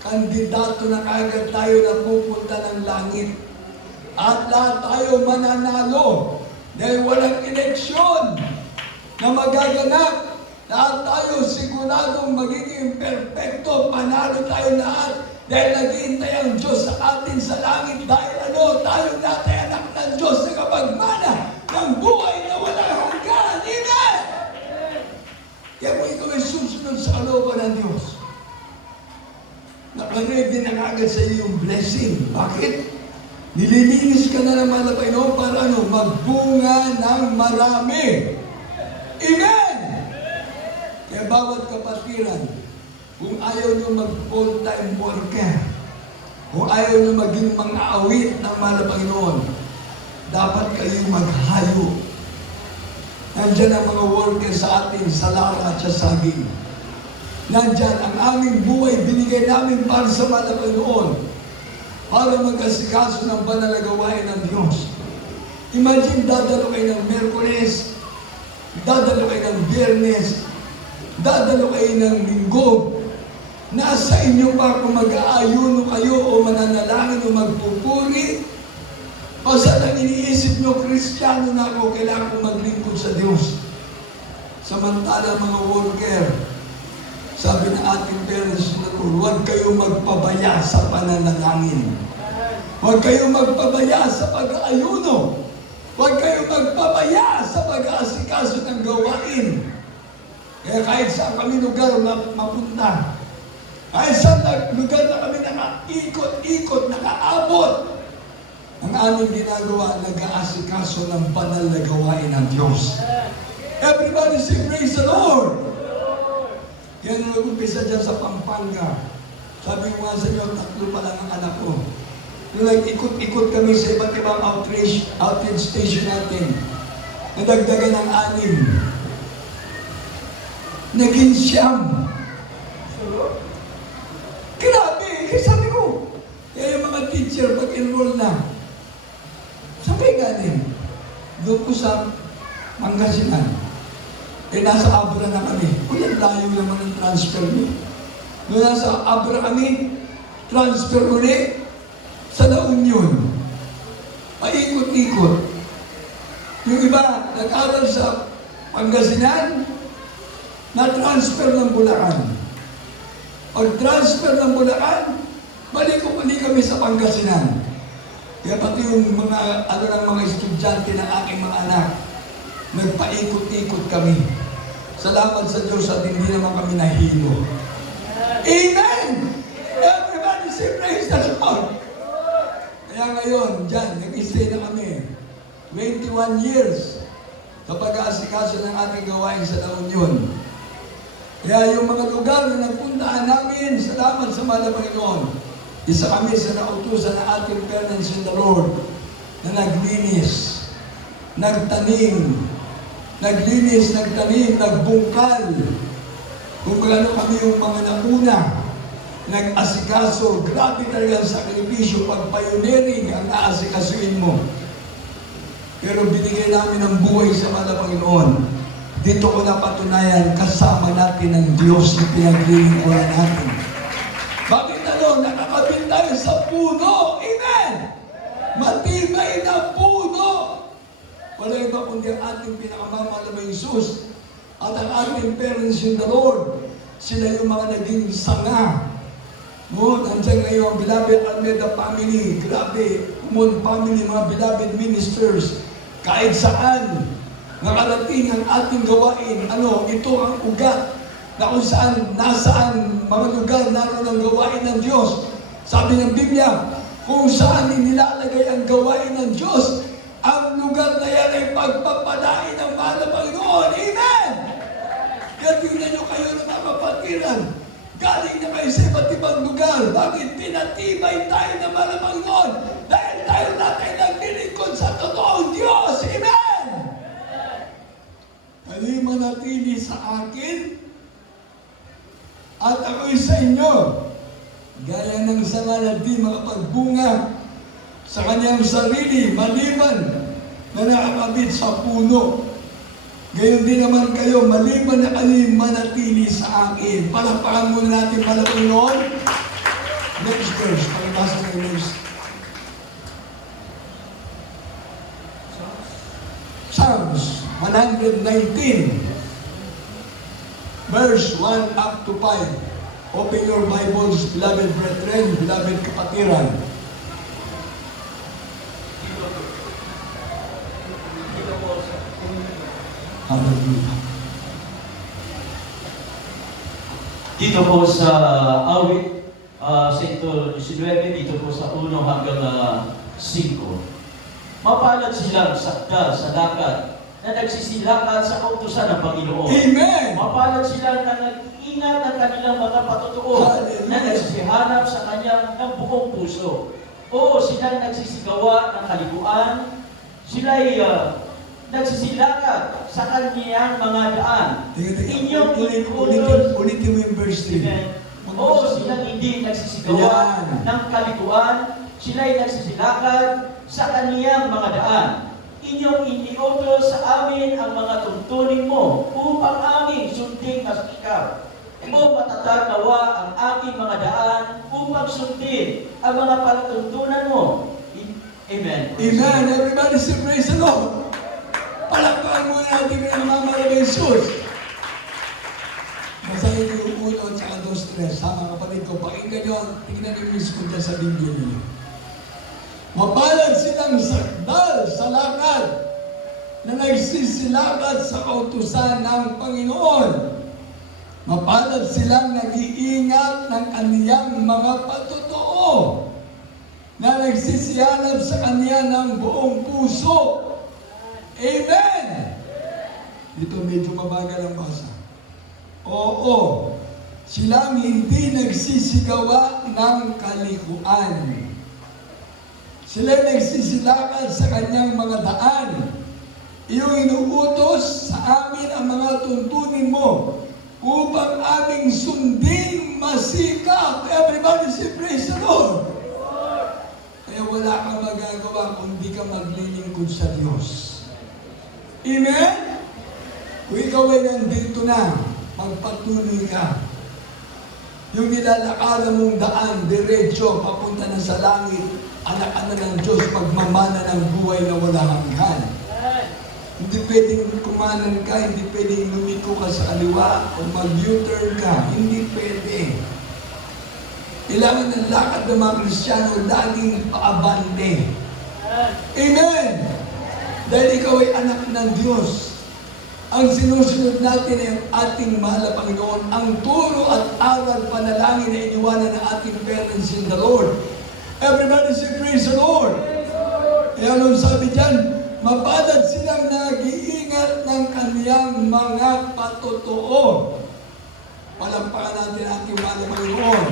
Kandidato na kagad tayo na pupunta ng langit. At lahat tayo mananalo. Dahil walang eleksyon na magaganap. Lahat tayo siguradong magiging perfecto. Panalo tayo lahat. Dahil naghihintay ang Diyos sa atin sa langit. Dahil tayo lahat ay anak ng Diyos na kapagmana ng buhay na walang hanggan. Amen! Kaya kung ikaw ay susunod sa kalooban ng Diyos, nakaready na agad sa iyo yung blessing. Bakit? Nililinis ka na naman na Panginoon para magbunga ng marami. Amen! Kaya bawat kapatiran, kung ayaw nyo mag-full-time worker, kung ayaw nyo maging mga awit ng mahal na Panginoon, dapat kayo maghayo. Nandyan ang mga worker sa atin, sa lara at sa saging. Nandyan ang aming buhay, binigay namin para sa mahal na Panginoon, para magkasikaso ng banal na gawain ng Diyos. Imagine, dadalo kayo ng Merkules, dadalo kayo ng Biyernes, dadalo kayo ng Linggo. Nasa inyo pa kung mag-aayuno kayo o mananalangin o magpupuri. O saan ang iniisip nyo, Kristiyano na ako, kailangan ko maglingkod sa Diyos. Samantala mga worker, sabi ng ating parents na huwag kayong magpabaya sa pananalangin. Huwag kayong magpabaya sa pag-aayuno. Huwag kayong magpabaya sa pag-aasikaso ng gawain. Kaya kahit saan kami lugar mapunta, kahit saan lugar na kami nakaikot-ikot, nakaabot, ang aming ginagawa, nag-aasikaso ng banal na gawain ng Diyos. Everybody say, praise the Lord! Yan ang nag-umpisa dyan sa Pampanga. Sabi ko nga sa inyo, 3 pa lang ang anak ko. Nung nag-ikot-ikot kami sa iba't ibang outreach station natin, nadagdagan ng 6. Naging 9. Grabe! Kaya sabi ko, kaya yung mga teacher, pag-enroll na, sabi galing, doon po sa Pangasinan. Nasa Abra na kami. Ang layo naman ng transfer niyo. Nung nasa Abra kami, transfer ulit sa La Union. Paikot-ikot. Yung iba, nag-aral sa Pangasinan, na-transfer ng Bulacan. Pag-transfer ng Bulacan, balik kami sa Pangasinan. Kaya pati yung mga, ng mga estudyante ng aking mga anak, nagpaikot-ikot kami. Salamat sa Diyos at hindi naman kami nahilo. Amen! Everybody say praise the Lord! Kaya ngayon, dyan, nag-stay na kami. 21 years sa pag-aasikaso ng ating gawain sa La Union. Kaya yung mga lugar na nagpuntaan namin, salamat sa mahal na Panginoon. Isa kami sa nautusan ng ating parents in the Lord na naglinis, nagtanim, nagbungkal. Kung gaano kami yung mga nauna, nag-asikaso, grabe talaga ang sakripisyo, pag-pioneering ang naasikasuin mo. Pero binigay namin ang buhay sa mahal na Panginoon. Dito ko napatunayan, kasama natin ang Diyos na pinaglilingkuran natin. Bakit nakakabit tayo sa puno? Amen! Matibay na puno! Wala iba kundi ang ating pinakamamahal na Jesus at ang ating parents in the Lord. Sila yung mga naging sanga. No, nandiyan ngayon ang beloved Almeida family. Grabe, Kumon family, mga beloved ministers. Kahit saan, nakarating ang ating gawain. Ito ang ugat na kung saan, nasaan mga lugar naroon ang gawain ng Diyos. Sabi ng Biblia, kung saan nilalagay ang gawain ng Diyos, ang lugar na yan ay pagpapalain ng mahal na Panginoon. Amen! Kaya tingnan nyo kayo ng mga kapatiran. Galing na kayo sa iba't ibang lugar. Bakit pinatibay tayo ng mahal na Panginoon? Dahil tayo natin naglilingkod sa totoong Diyos. Amen! Kayo'y manatili sa akin at ako'y sa inyo. Gaya ng sanga na di makapagbunga sa kanyang sarili, maliban na nakakabit sa puno. Gayon din naman kayo, maliban na kayo manatili sa akin. Palakpakan muna natin, mahal na Panginoon. Next verse, palabasa ng next. Psalms 119, verse 1 up to 5. Open your Bibles, beloved brethren, beloved kapatiran. Hallelujah. Dito po sa awit, Sento 19, dito po sa 1 hanggang 5. Mapalad silang sakdal sa dagat na nagsisilakad sa kautusan ng Panginoon. Amen! Mapalad sila na nag-iingat ng kanilang mga patutuo na nagsisihanap sa kanyang ng buong puso. Oo, silang nagsisigawa ng kaliguan. Sila'y nagsisilakad sa kanyang mga daan. Inyong ulitin mo yung verse 3. Oo, silang hindi nagsisigawa ng kaliguan. Sila'y nagsisilakad sa kaniyang mga daan. Inyong iniutos sa amin ang mga tuntunin mo upang aming sundin mas ikaw. O matatag nawa ang aking mga daan upang sundin ang mga palatuntunan mo. Amen. Amen. Everybody say praise the Lord. Palakpakan muna natin ang Mama na Jesus. Basahin yung 1 at saka 2, 3. Mga kapatid ko, pakinggan nyo, tingnan nyo yung school dyan sa Biblia niyo. Mapalad silang sakdal sa lakad na nagsisilakad sa kautusan ng Panginoon. Mapalad silang nag-iingat ng kaniyang mga patutuo na nagsisihanap sa kanya ng buong puso. Amen! Dito medyo mabagal ang basa. Oo, silang hindi nagsisigawa ng kalikuan. Sila nagsisilakad sa kanyang mga daan. Iyong inuutos sa amin ang mga tuntunin mo upang aming sundin masikap. Everybody say praise the Lord. Kaya wala kang magagawa kung di ka maglilingkod sa Diyos. Amen? Kung ikaw ay nandito na, magpatuloy ka. Yung nilalakaran mong daan, diretso, papunta na sa langit, anak na ng Diyos, magmamana ng buhay na wala hanggan. Hindi pwedeng kumanan ka, hindi pwedeng lumiko ka sa kaliwa o mag-U-turn ka. Hindi pwede. Kailangan ng lakad ng mga Kristiyano laging paabante. Amen! Dahil ikaw ay anak ng Diyos. Ang sinusunod natin ay ang ating mahal na Panginoon, ang turo at aral panalangin na iniwanan ng ating parents in the Lord. Everybody say, praise the Lord! Kaya anong sabi dyan? Mapalad silang nag-iingat ng kaniyang mga patotoo. Palampakan natin ang ating mahal na Panginoon.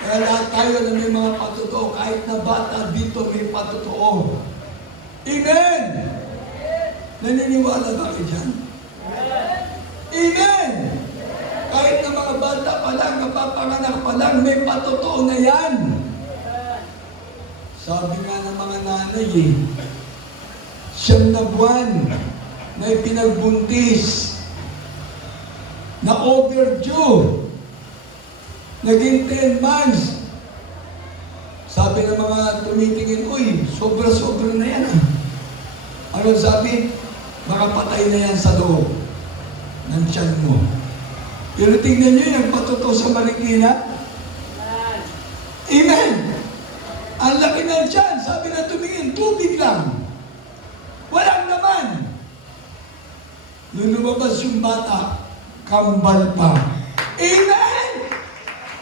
Kaya lahat tayo na may mga patotoo, kahit na bata dito may patotoo. Amen! Naniniwala ba kayo dyan? Amen! Kahit na mga bata pa lang, napapanganak pa lang, may patotoo na yan. Sabi nga ng mga nanay siyam na buwan na ipinagbuntis, na overdue, naging 10 months. Sabi ng mga tumitingin, uy, sobra-sobra na yan. Ano sabi? Makapatay na yan sa loob ng tiyan mo. Pero tingnan nyo yung patuto sa Marikina. Amen! Ang laki ng tiyan, sabi na tumingin, tubig lang. Walang naman. Nung lumabas yung bata, kambal pa. Amen!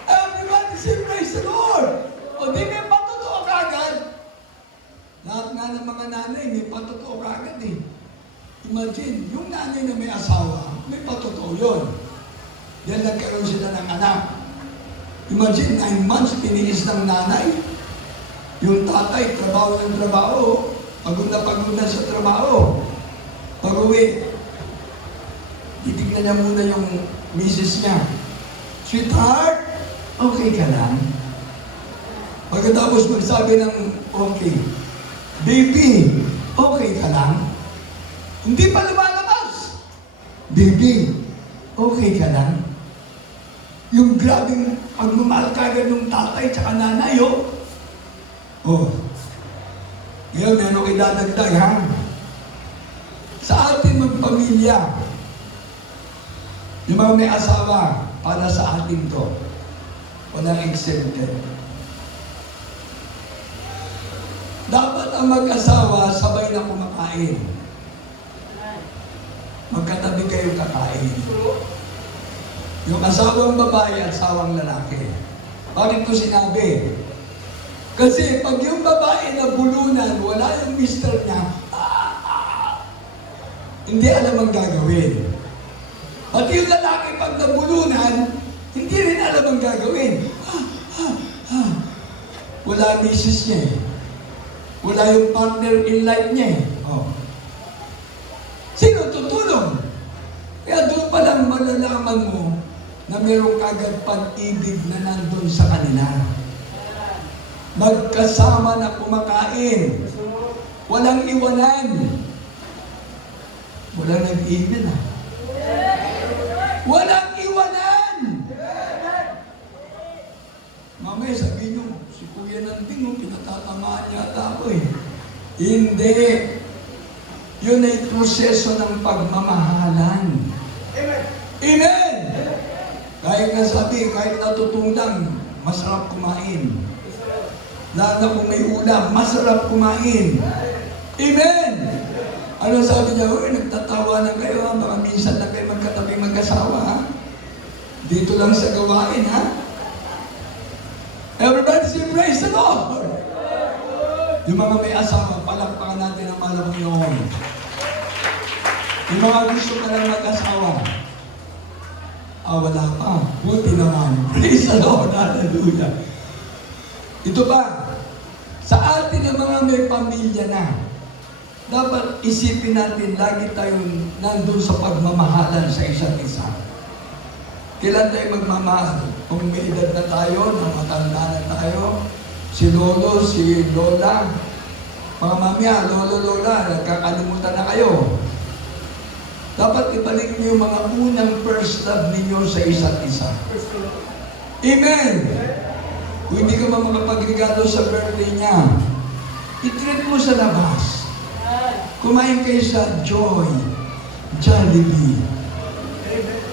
Everybody say, praise the Lord! O di may patotoo kagad. Lahat nga ng mga nanay, may patotoo kagad eh. Imagine, yung nanay na may asawa, may patotoo yun. Yan nagkaroon sila ng anak. Imagine, 9 months, tiniis ng nanay. Yung tatay, trabaho ng trabaho. Pagod na sa trabaho. Pag-uwi, titignan niya muna yung misis niya. Sweetheart, okay ka lang? Pagkatapos magsabi ng okay, baby, okay ka lang? Hindi pa lumalabas. Baby, okay ka lang? Yung grabing pagmamahal kagad ng tatay tsaka nanay, oh. Oh. Ngayon, meron kayo dadagdag, ha? Sa ating magpamilya, yung mga may asawa, para sa atin to. Walang exempted. Dapat ang mag-asawa, sabay na kumakain. Magkatabi kayo kakain. Yung asawang babae at asawang lalaki. Bakit ko sinabi? Kasi pag yung babae na bulunan, wala yung mister niya, hindi alam ang gagawin. Pati yung lalaki pag nabulunan, hindi rin alam ang gagawin. Wala misis niya eh. Wala yung partner in life niya eh. Oh. Sino tutulong? Kaya doon pa lang malalaman mo na mayroong kagad pag-ibig na nandun sa kanila. Magkasama na kumakain. Walang iwanan. Walang nag-iwan ah. Walang iwanan! Mamaya sabihin nyo, si Kuya Nanding, pinatatamaan yata ako eh. Hindi. Yun ay proseso ng pagmamahalan. Amen! Amen! Kahit nasabi, kahit natutong lang, masarap kumain. Lalo na kung may ulam, masarap kumain. Amen! Ano sabi niya? Uy, nagtatawanan kayo ha? Baka minsan lang kayo magkatabi mag-asawa ha? Dito lang sa gawain ha? Everybody say praise the Lord! Yung mga may asawa, palakpakan natin ang malamang noon. Yung mga gusto ka lang mag-asawa, wala pa. Buti naman. Praise the Lord! Hallelujah! Ito pa, sa atin ng mga may pamilya na, dapat isipin natin, lagi tayong nandun sa pagmamahalan sa isa't isa. Kailan tayo magmamahal? Kung may edad na tayo, na matanda na tayo, si Lolo, si Lola, mga mamya, Lolo, Lola, nagkakalimutan na kayo. Dapat ibalik niyo yung mga unang first love ninyo sa isa't isa. Amen! Kung hindi ka makapagregalo sa birthday niya, i-treat mo sa labas. Kumain kayo sa Joy, Jollibee.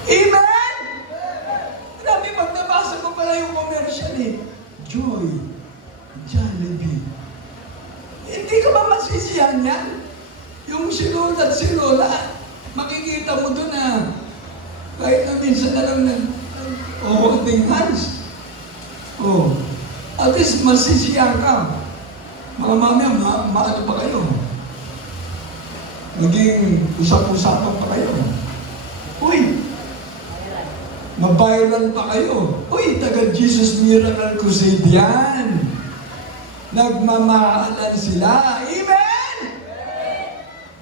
Amen! Grabe, magnabasa ko pala yung commercial eh. Joy, Jollibee. Hindi ka ba masisiyahan yan? Yung si Lola at si Lola, makikita mo doon na kahit na minsan na lang holding hands. Oh, at least masisiyahan ka. Mga mamaya, maano pa kayo? Naging usap-usapan pa kayo. Uy, mabiral pa kayo. Uy, taga Jesus Miracle Crusade yan. Nagmamahalan sila. Amen!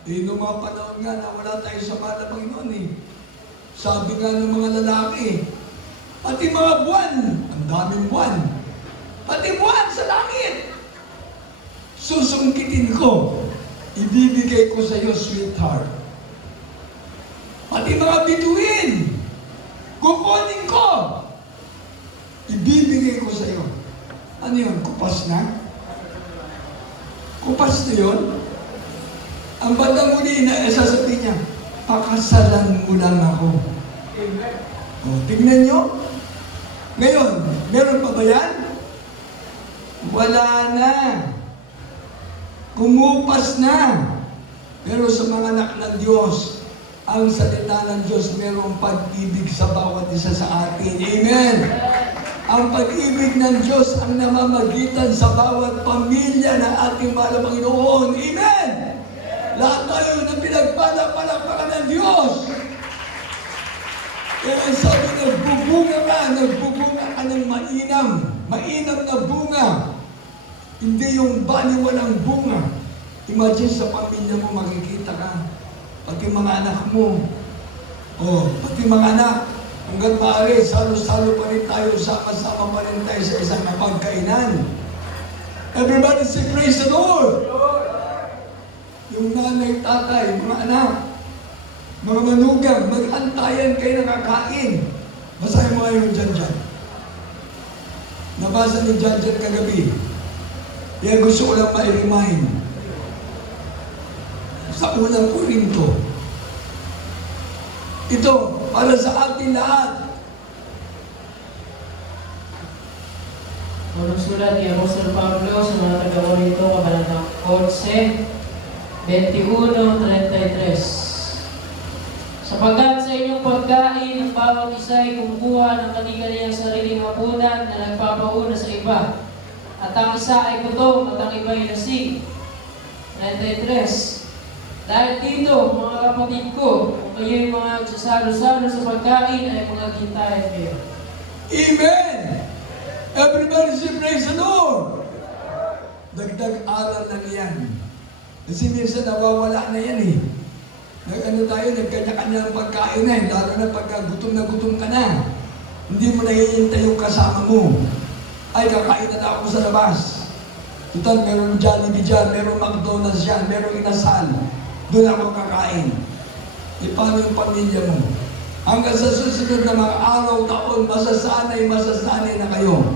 Noong mga panahon nga na wala tayo sa mata Panginoon eh. Sabi nga ng mga lalaki, pati mga buwan, ang daming buwan, pati buwan sa langit, susungkitin ko, ibibigay ko sa iyo, sweetheart. Pati mga bituin, kukunin ko, ibibigay ko sa iyo. Ano yun? Kupas na? Kupas na yun? Ang bandang muli na sasabihin niya, pakasalan mo lang ako. Amen. O, tignan nyo. Ngayon, meron pa ba yan? Wala na. Kumupas na. Pero sa mga anak ng Diyos, ang salita ng Diyos merong pag-ibig sa bawat isa sa atin. Amen. Ang pag-ibig ng Diyos ang namamagitan sa bawat pamilya na ating mahal na Panginoon. Amen. Lahat tayo na pinagpalakpakan ng Diyos. Kaya sabi, nagbubunga ka ng mainam na bunga. Hindi yung baliwalang bunga. Imagine sa pamilya mo, makikita ka. Pati mga anak mo. Pati mga anak. Hanggang maaari, salo-salo pa rin tayo, sama-sama pa rin tayo sa isang napagkainan. Everybody say, praise the Lord! Yung nanay, tatay, mga anak, mga manugang, mag-antayan kayo nakakain. Basahin mo ngayon dyan. Nabasa ni Jan kagabi. Kaya gusto ko lang ma-remind. Sa unang Korinto. Ito, para sa ating lahat. Unang sulat ni Apostol Pablo sa mga taga-Korinto, Kabanatang 11, 21-33. Sapagkat sa inyong pagkain, ang bawat isa ay kumukuha ng kani-kaniyang sariling hapunan na nagpapauna sa iba. At ang isa ay gutom at ang iba ay lasing. 33. Dahil dito, mga kapatid ko, kung kayo'y mga nagsasalo-salo sa pagkain, ay mga gintayan kayo. Amen! Everybody say praise the Lord! Dagdag aral lang yan. Kasi minsan nawawala na yan eh. Nagkanya-kanya ng pagkain na eh. Lalo na pagka gutom ka na. Hindi mo nahihintay yung kasama mo. Ay, kakain na ako sa labas. Total, meron Jollibee dyan, meron McDonald's dyan, meron inasal. Doon ako kakain. Paano yung pamilya mo? Hanggang sa susunod na mga araw, taon, masasanay na kayo.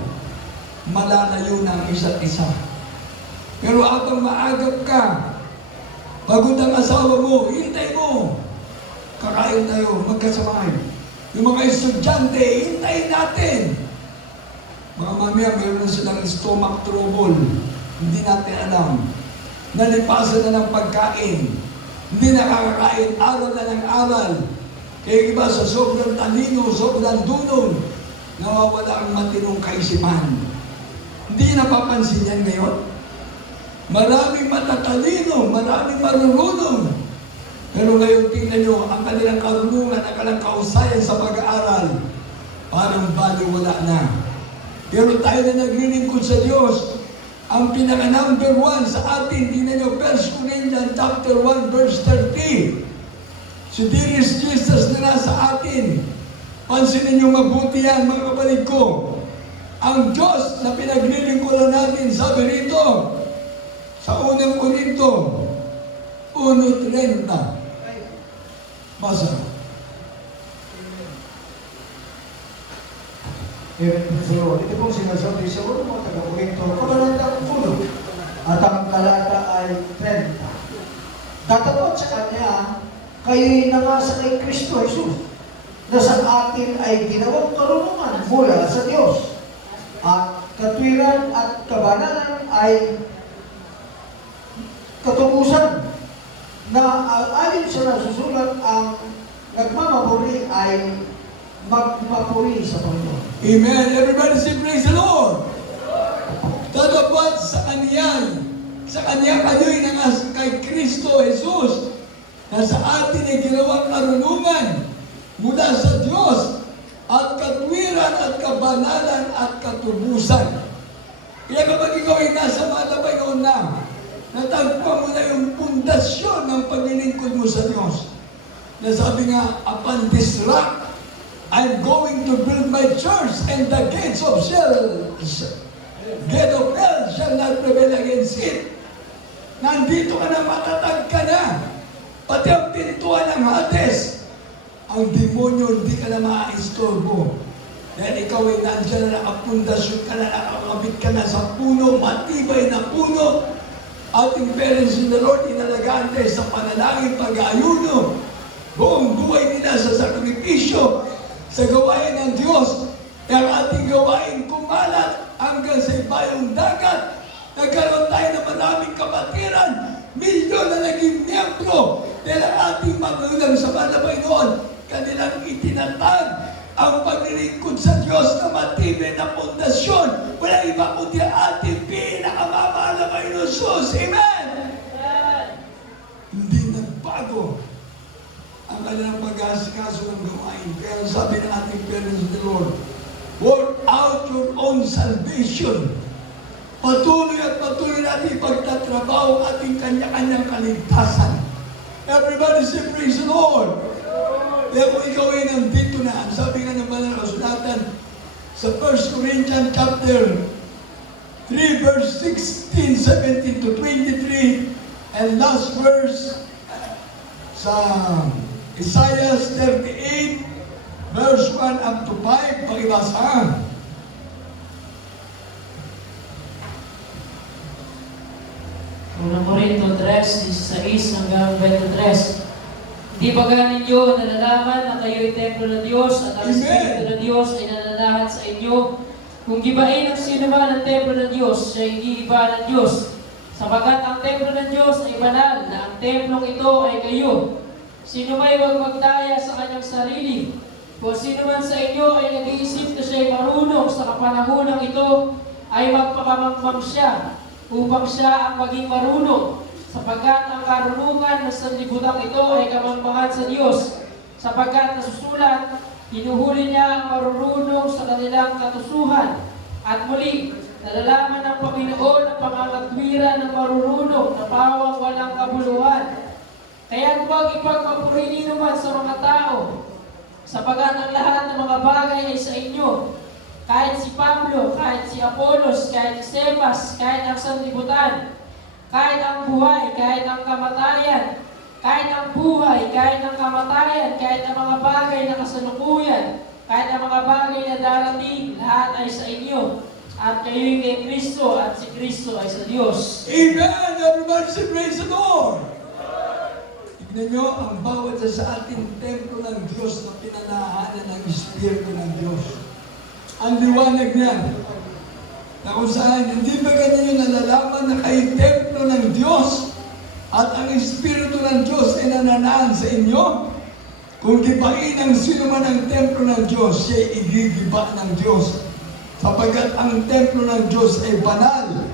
Malalayo na ang isa't isa. Pero habang maagap ka, pagod ang asawa mo, hintay mo. Kakain tayo, magkasamahan. Yung mga estudyante, hintayin natin. Mga mamaya, mayroon silang stomach trouble. Hindi natin alam. Nalipasan na ng pagkain. Hindi nakakakain, aral na ng aral. Kaya iba sa sobrang talino, sobrang dunong, nawawala ang matinong kaisipan. Hindi napapansin yan ngayon. Maraming matatalino, maraming marunong. Pero ngayon tingnan nyo, ang kanilang karunungan, ang kanilang kausayan sa pag-aaral, parang baliwala na. Pero tayo na naglilingkod sa Diyos, ang pinaka-number 1 sa atin, tingnan nyo, 1 Corinthians chapter 1, verse 30. Si dearest Jesus na nasa atin. Pansinin nyo mabuti yan, mga kapatid ko. Ang Diyos na pinaglilingkuran natin, sabi rito, sa unang Korinto, 1:30. Basa. Ito pong sinasabi sa mga taga-Korinto, Kabanatang 1, at ang talata ay 30. Tatapot sa Kanya, kayo'y nangasa kay Kristo Jesus, na sa atin ay ginawang karunungan mula sa Diyos. At katwiran at kabanalan ay katubusan na alin sa nasusulat ang nagmamapuri ay magmapuri sa Panginoon. Amen. Everybody say praise the Lord. Tatapat sa Kanya kayo'y nangas kay Kristo Jesus na sa atin ay ginawang karunungan mula sa Diyos at katwiran at kabanalan at katubusan. Kaya kapag ikaw ay nasa malabay noon na, natagpuan mo na yung pundasyon ng paglilingkod mo sa Diyos. Na sabi nga, upon this rock, I'm going to build my church and the gates of hell shall not prevail against it. Nandito ka na, matatag ka na. Pati ang pintuan ng Hades, ang demonyo hindi ka na maaistorbo. Dahil ikaw ay nandiyan na nakapundasyon ka na, nakakabit ka na sa puno, matibay na puno. Ating parents in the Lord, inalagaan tayo sa panalangin, pag-aayuno. Buong buhay nila sa sakripisyo, sa gawain ng Diyos. Ang ating gawain kumalat hanggang sa ibayong dagat. Nagkaroon tayo ng maraming kapatiran. Milyon na naging miyembro. Dahil ang ating magulang sa malabay noon, kanilang itinatag ang paglilingkod sa Diyos na matibay na pundasyon. Wala iba kundi ang ating pinakamamahal na Panginoon Jesus. Amen! Hindi nagbago ang kanilang pag-asikaso ng gawain. Kaya sabi ng ating parents of the Lord, work out your own salvation. Patuloy at patuloy natin ipagtatrabaho ang ating kanya-kanyang kaligtasan. Everybody say praise the Lord. Kaya kung ikaw ay nandito na, ang sabi nga ng banal na kasulatan sa 1 Corinthians chapter 3 verse 16, 17 to 23, and last verse sa Isaiah 38 verse 1 up to 5, pakibasa. Unang Korinto 3, 16 hanggang 23. Di ba ninyo nalalaman na kayo'y templo ng Diyos at ang Espiritu ng Diyos ay nananahan sa inyo? Kung gibain ng sino man ang templo ng Diyos, siya hindi iba ng Diyos. Sapagkat ang templo ng Diyos ay banal, na ang templong ito ay kayo. Sino may huwag magdaya sa kanyang sarili. Kung sino man sa inyo ay nag-iisip na siya ay marunong sa kapanahonang ito, ay magpakamangmang siya, upang siya ang maging marunong. Sapagkat ang karunungan ng sanlibutan ito ay kamangmangan sa Diyos. Sapagkat nasusulat, hinuhuli niya ang marurunong sa kanilang katusuhan. At muli, nalalaman ng Panginoon ang pangangatwiran ng marurunong na pawang walang kabuluhan. Kaya huwag ipagpapuri naman sa mga tao, sapagkat ang lahat ng mga bagay ay sa inyo. Kahit si Pablo, kahit si Apolos, kahit si Cephas, kahit ang sanlibutan, kahit ang buhay, kahit ang kamatayan, kahit ang buhay, kahit ang kamatayan, kahit ang mga bagay na kasalukuyan, kahit ang mga bagay na darating, lahat ay sa inyo. At kayo'y kay Kristo at si Kristo ay sa Diyos. Amen! Everybody say praise the Lord! Tignan nyo, ang bawat sa ating templo ng Diyos na pinanahanan ng Espiritu ng Diyos. Ang liwanag niya, na kung saan, hindi ba ganyan yung nalalaman na kayo templo ng Diyos at ang Espiritu ng Diyos ay nananahan sa inyo? Kung gibain ang sino man ang templo ng Diyos, siya'y igigiba ng Diyos. Sapagkat ang templo ng Diyos ay banal,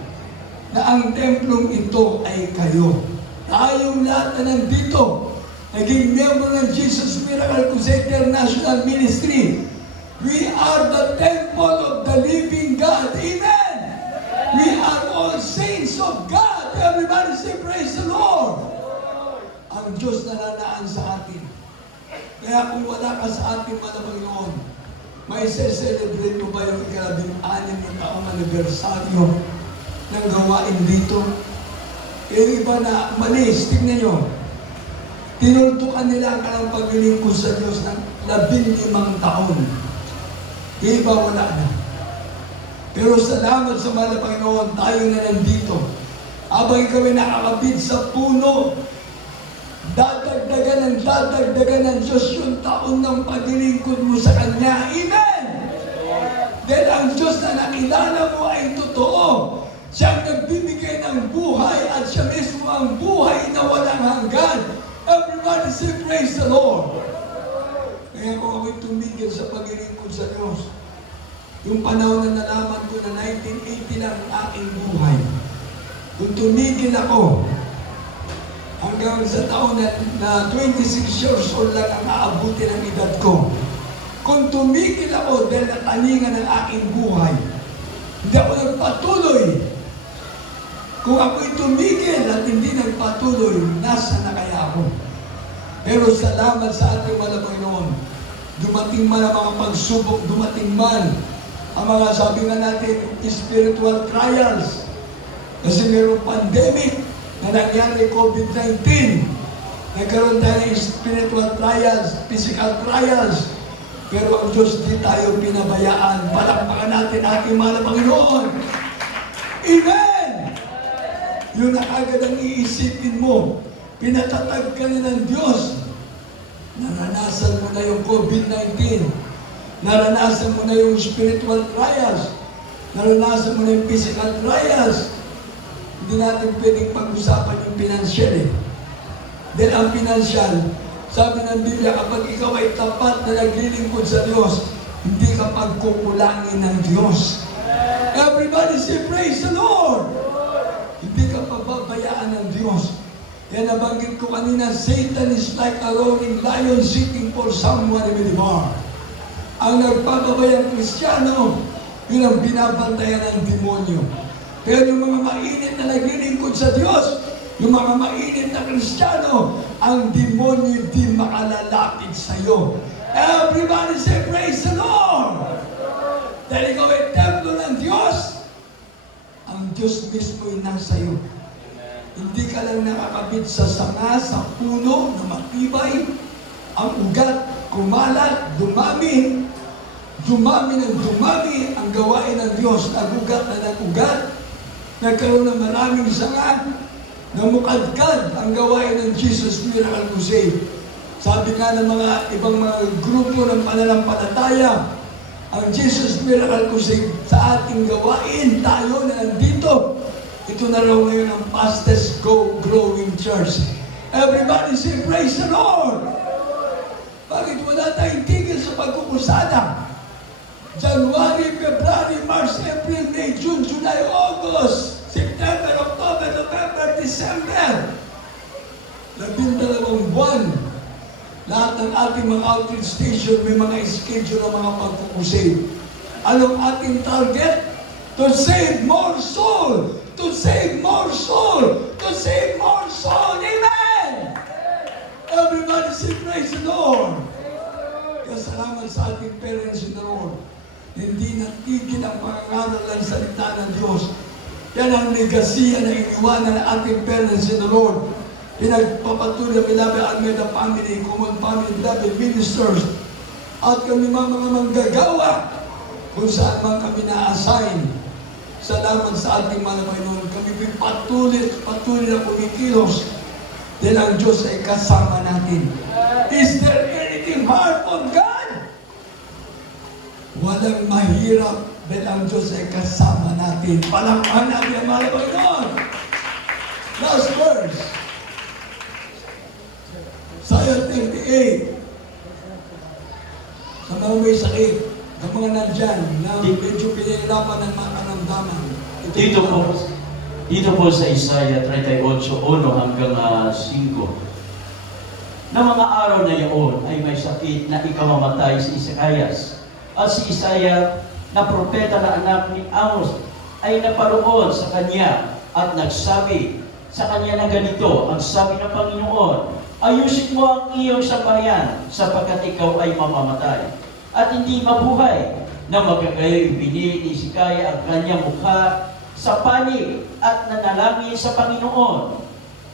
na ang templong ito ay kayo. Tayong lahat na nandito, naging miyembro ng Jesus Miracle Crusade International Ministry. We are the temple of the living God. Amen! We are all saints of God. Everybody say praise the Lord. Ang Diyos nananaan sa atin. Kaya kung wala ka sa ating Panginoon, may celebrate mo ba yung ika-16 na taong anibersaryo ng gawain dito? Yung iba na malis, tignan nyo. Tinultukan nila ang kanang paglilingkod sa Diyos ng 15 taon. Yung iba wala na. Pero salamat sa mahal na Panginoon, tayo na nandito. Habang kami nakakabit sa puno, dadagdagan ng Diyos yung taon ng paglilingkod mo sa Kanya. Amen! Dahil ang Diyos na nakilala mo ay totoo. Siyang nagbibigay ng buhay at siya mismo ang buhay na walang hanggan. Everybody say, praise the Lord. Kaya kung ako'y tumigil sa paglilingkod sa Diyos, yung panahon na nalaman ko na 1980 lang ang aking buhay. Kung tumigil ako, hanggang sa taon na 26 years old lang ang aabuti ng edad ko. Kung tumigil ako dahil nataningan ng aking buhay, hindi ako nagpatuloy. Kung ako'y tumigil at hindi nagpatuloy, nasa na kaya ako? Pero salamat sa ating mga Panginoon, dumating man ang mga pagsubok, dumating man ang mga sabi nga natin, spiritual trials. Kasi mayroong pandemic na nangyari COVID-19. Nagkaroon tayo ng spiritual trials, physical trials. Pero ang Diyos di tayo pinabayaan. Palakpakan natin ating mahal na Panginoon. Amen! Yun ang agad ang iisipin mo. Pinatatag ka na ng Diyos. Naranasan mo na yung COVID-19. Naranasan mo na yung spiritual trials. Naranasan mo na yung physical trials. Hindi natin pwedeng pag-usapan yung financial eh. Dahil ang financial, sabi ng Biblia, kapag ikaw ay tapat na naglilingkod sa Diyos, hindi ka pagkukulangin ng Diyos. Everybody say, praise the Lord! Hindi ka pababayaan ng Diyos. Kaya nabanggit ko kanina, Satan is like a roaring lion seeking for someone to devour. Ang nagpapabayang Kristiyano, yun ang binabantayan ng demonyo. Pero yung mga mainit na naglilingkod sa Diyos, yung mga mainit na Kristiyano, ang demonyo di makalalapit sa iyo. Everybody say, praise the Lord! Dahil ikaw ay templo ng Diyos, ang Diyos mismo ay nasa iyo. Hindi ka lang nakakabit sa sanga, sa puno na matibay. Ang ugat, kumalat, dumami. Dumami ng dumami ang gawain ng Diyos. Nagugat na nagugat. Nagkaroon ng maraming sanga. Namukadkad ang gawain ng Jesus Miracle Crusade. Sabi nga ng mga ibang mga grupo ng pananampalataya, ang Jesus Miracle Crusade sa ating gawain, tayo na nandito. Ito na raw ngayon ang fastest growing church. Everybody say, praise the Lord! Bakit wala tayong tigil sa pagkukusada? January, February, March, April, May, June, July, August, September, October, November, December. 12 buwan. Lahat ng ating mga outreach station may mga schedule ng mga pagkukusade. Anong ating target? To save more soul! To save more soul! To save more soul! Amen! Everybody say, praise the Lord! Kaya salamat sa ating parents in the Lord. Hindi natigil ang pangangaral ng salita ng Diyos. Yan ang negasiya na iniwanan ng ating parents in the Lord. Pinagpapatuloy ang Beloved Almeida family, common family, beloved ministers. At kami mga manggagawa kung saan man kami na-assign. Salamat sa ating mga Panginoon. Kami patuloy na kumikilos dahil ang Diyos ay kasama natin. Is there anything hard on God? Walang mahirap dahil ang Diyos ay kasama natin. Palakpakan natin ang mga Panginoon. Last verse. Isaiah 38. Sa mga may sakit, sa mga nandyan, na medyo pinahirapan ng mga karamdaman. Dito po sa Isaiah 38:1 hanggang 5. Na mga araw na iyon ay may sakit na ikamamatay si Isaias. At si Isaiah, na propeta na anak ni Amos, ay naparoon sa kanya at nagsabi sa kanya na ganito, ang sabi ng Panginoon, ayusin mo ang iyong sambahayan sapagkat ikaw ay mamamatay at hindi mabuhay na magkagayoy ibinili ni Hezekiah ang kanyang mukha sa panig at nanalangin sa Panginoon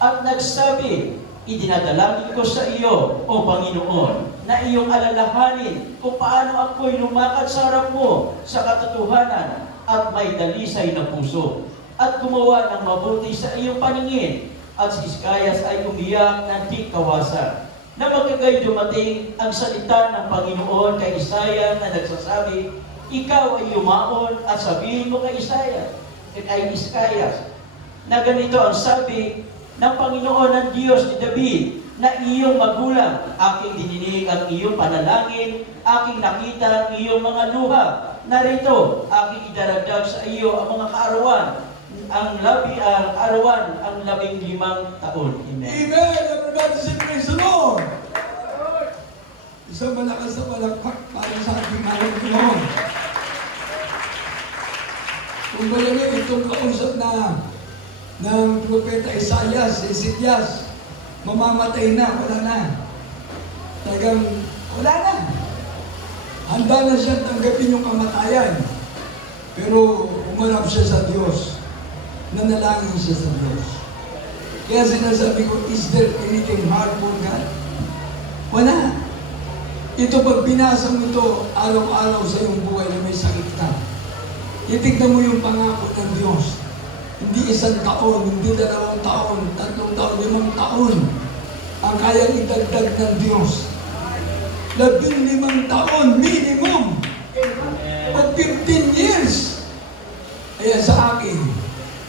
at nagsabi, idinadalangin ko sa iyo, O Panginoon, na iyong alalahanin kung paano ako'y lumakad sa harap mo sa katotohanan at may dalisay na puso at gumawa ng mabuti sa iyong paningin. At si Hezekiah ay umiyak ng di kawasan. Na magkagay dumating ang salita ng Panginoon kay Isaiah na nagsasabi, ikaw ay yumaon at sabihin mo kay Isaiah, kay Hezekiah, na ganito ang sabi ng Panginoon ng Diyos ni David, na iyong magulang, aking dininig ang iyong panalangin, aking nakita ang iyong mga luha. Narito, aking idaragdag sa iyo ang mga kaarawan, ang arawan, ang 15 taon. Amen. Amen! Everybody say praise the Lord! Isang malakas na palakpak para sa ating alam Panginoon. Kung balagay itong kausap na ng Propeta Isaias, Ezekias, mamamatay na, wala na. Talagang wala na. Handa na siya tanggapin yung kamatayan. Pero umarap siya sa Diyos. Nanalangin siya sa Diyos. Kaya sinasabi ko, is there anything hard for God? Wala. Ito pag binasa mo ito araw-araw sa iyong buhay na may sakit ka, itignan mo yung pangako ng Diyos. Hindi 1 taon, hindi 2 taon, 3 taon, 5 taon ang kayang idagdag ng Diyos. 15 taon minimum. Pag 15 years. Kaya sa akin,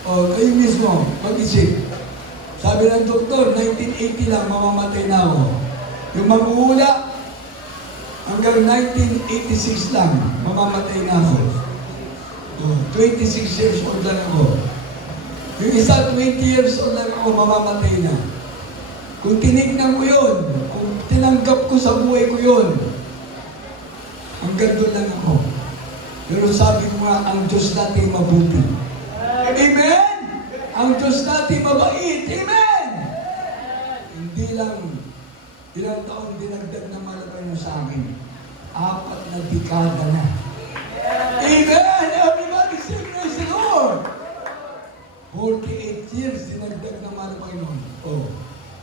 kayo mismo, mag-isip. Sabi ng doktor, 1980 lang mamamatay na ako. Yung mag-uula, hanggang 1986 lang mamamatay na ako. 26 years old lang ako. Yung isa, 20 years old lang ako, mamamatay na. Kung tinignan ko yun, kung tinanggap ko sa buhay ko yun, hanggang doon lang ako. Pero sabi ko nga, ang Diyos natin mabuti. Amen? Ang Diyos natin mabait. Amen? Hindi lang, ilang taon dinagdag na malabay mo sa akin. 4 na dekada na. Amen! Everybody say praise the Lord! 48 years dinagdag na malabay nun.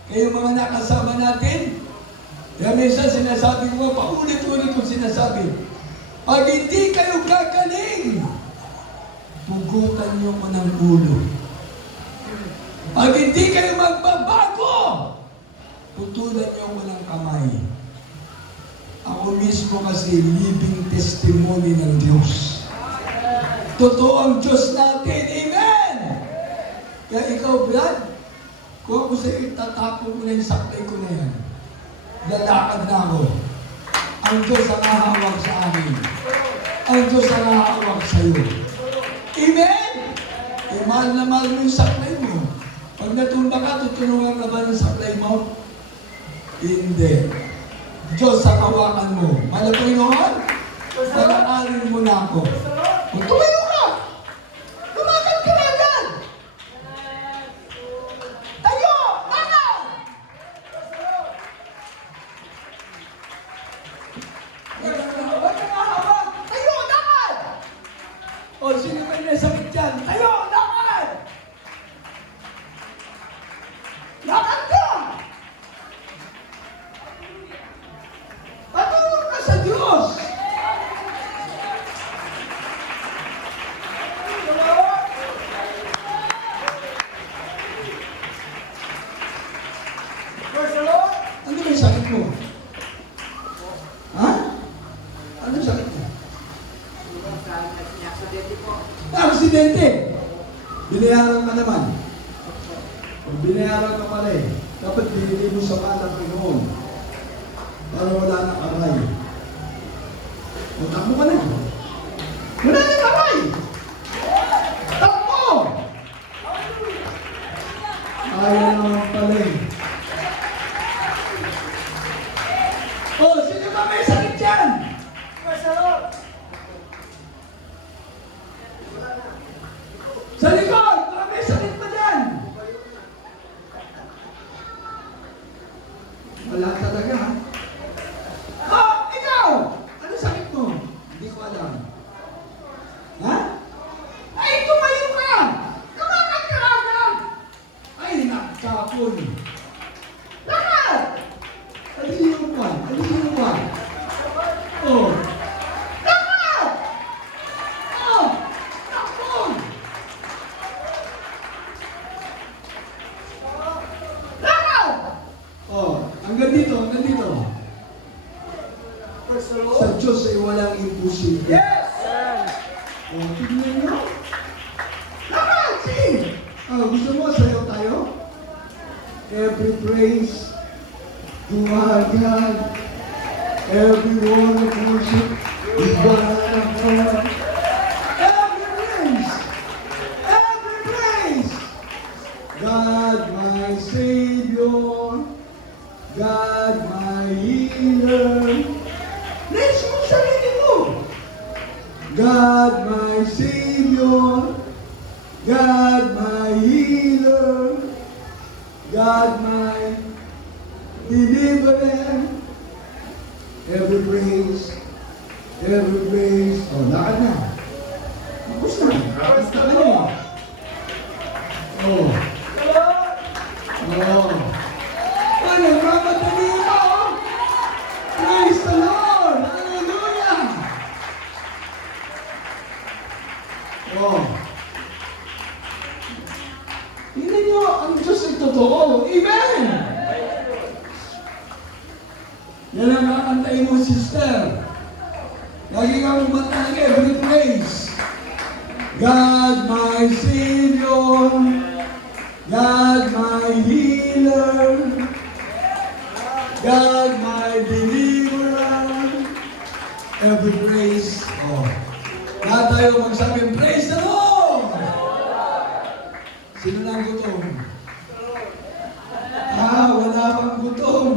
Kayo mga nakasama natin, kaya minsan sinasabi ko, paulit-ulit ko sinasabi, pag hindi kayo gagaling, pugutan niyo ko ng ulo. Pag hindi kayo magbabago, putulan niyo ko ng kamay. Ako mismo kasi living testimony ng Diyos. Totoo ang Diyos natin. Amen! Kaya ikaw, Brad, kung ako sa iyo, tatapon mo na yung saklay ko na yan. Lalakad na ako. Ang Diyos ang hahawak sa akin. Ang Diyos ang hahawak sa iyo. Amen? Mahal na mahal mo yung saklay mo. Pag natumba ka, tutulungan ka ba ng saklay mo? Hindi. Diyos ang hawakan mo. Malapay noon, pag-aarin mo na ako. Kung tumayo ka, lumakad ka na agad. Tayo! Lakad! Huwag ka hahawak! Tayo! Lakad! O, sino ba yung sakit dyan? Tayo! Lakad! Lakad ka! Patulog ka sa Diyos! Ano yung sakit mo? Ha? Ano yung sakit mo? Aksidente! Binayaran ka naman. Kung binayaran ka pala dapat binili mo sa malang Pinoon para wala nang aray. O, takbo ka na. Wala nang aray! Takbo! Ayaw naman pala sino ba may sakit dyan? Sa likod! Baka may sakit pa dyan! Wala talaga, ha? Ikaw! Ano sakit mo? Hindi ko alam. Ha? Ay, tumayo ka! Lumakad ka agad! Ay, nakapon! Lakad! Aliyo mo! Oh! Lakad! Oh! Takpon! Lakad! Oh, hanggang dito. Sa Diyos ay walang imposible. Yes! Oh, tignan nyo. Lakad! Sige! Gusto mo sayaw tayo? Every praise to our God. Everyone of worship is one of God. Every praise! Every praise! God my Savior, God my healer. Praise mo sarili mo. God my Savior, God my healer, God my deliverer. Every praise, every praise. Oh, lakad na. Tapos na. Tapos na kayo. Oh. Oh. Ano, nagmamadali ka, oh. Praise the Lord. Hallelujah. Oh. Hindi nyo, ang Diyos ay totoo. Amen! Yan ang nakakantay mo, sister. Lagi kang umantay, every praise. God my Savior, God my healer, God my deliverer, every praise. Oh. Lahat tayo magsabing, praise the Lord! Sino na ang gutom? Wala pang gutom.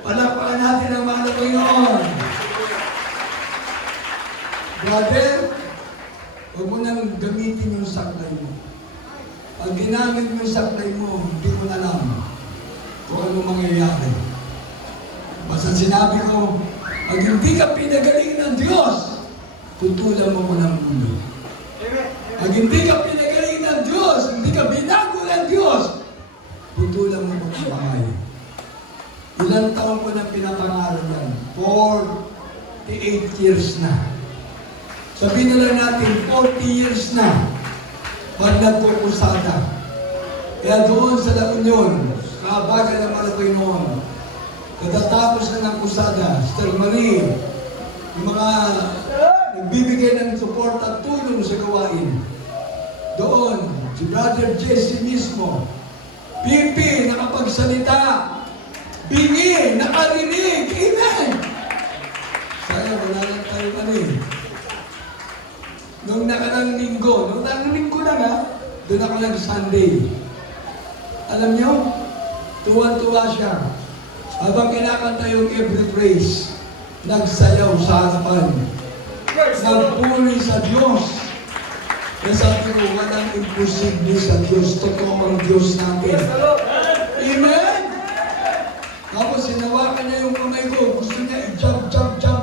Palakpakan natin ang mga Panginoon. Brother, huwag mo nang gamitin yung saklay mo. Pag ginamit mo yung saklay mo, hindi mo na alam kung ano mangyayari. Basta sinabi ko, pag hindi ka pinagaling ng Diyos, tutulan mo ng ulo. Pag hindi ka pinagaling ng Diyos, hindi ka binago ng Diyos, tutulan mo ng kamay. Ilang taon ko nang pinapangaral yan? 48 years na. Sabihin na lang natin, 40 years na pag nagpukusada. Kaya doon sa La Union, kabaga ng Malapay noon, katatapos na ng kusada, Sister Marie, yung mga nagbibigay ng support at tulong sa gawain. Doon, si Brother Jesse mismo, Pipi, nakapagsalita, bingi, nakarinig, amen! Sana wala lang tayo Nung nakarang linggo lang doon ako nag-Sunday. Alam niyo, tuwan-tuwa siya. Habang kinakanta yung every praise, nagsayaw sa harapan. Nagpuri sa Diyos. Kaya sabi ko, walang imposible sa Diyos. Totoo ang Diyos natin. Amen? Tapos sinawakan niya yung kamay ko. Gusto niya i-jump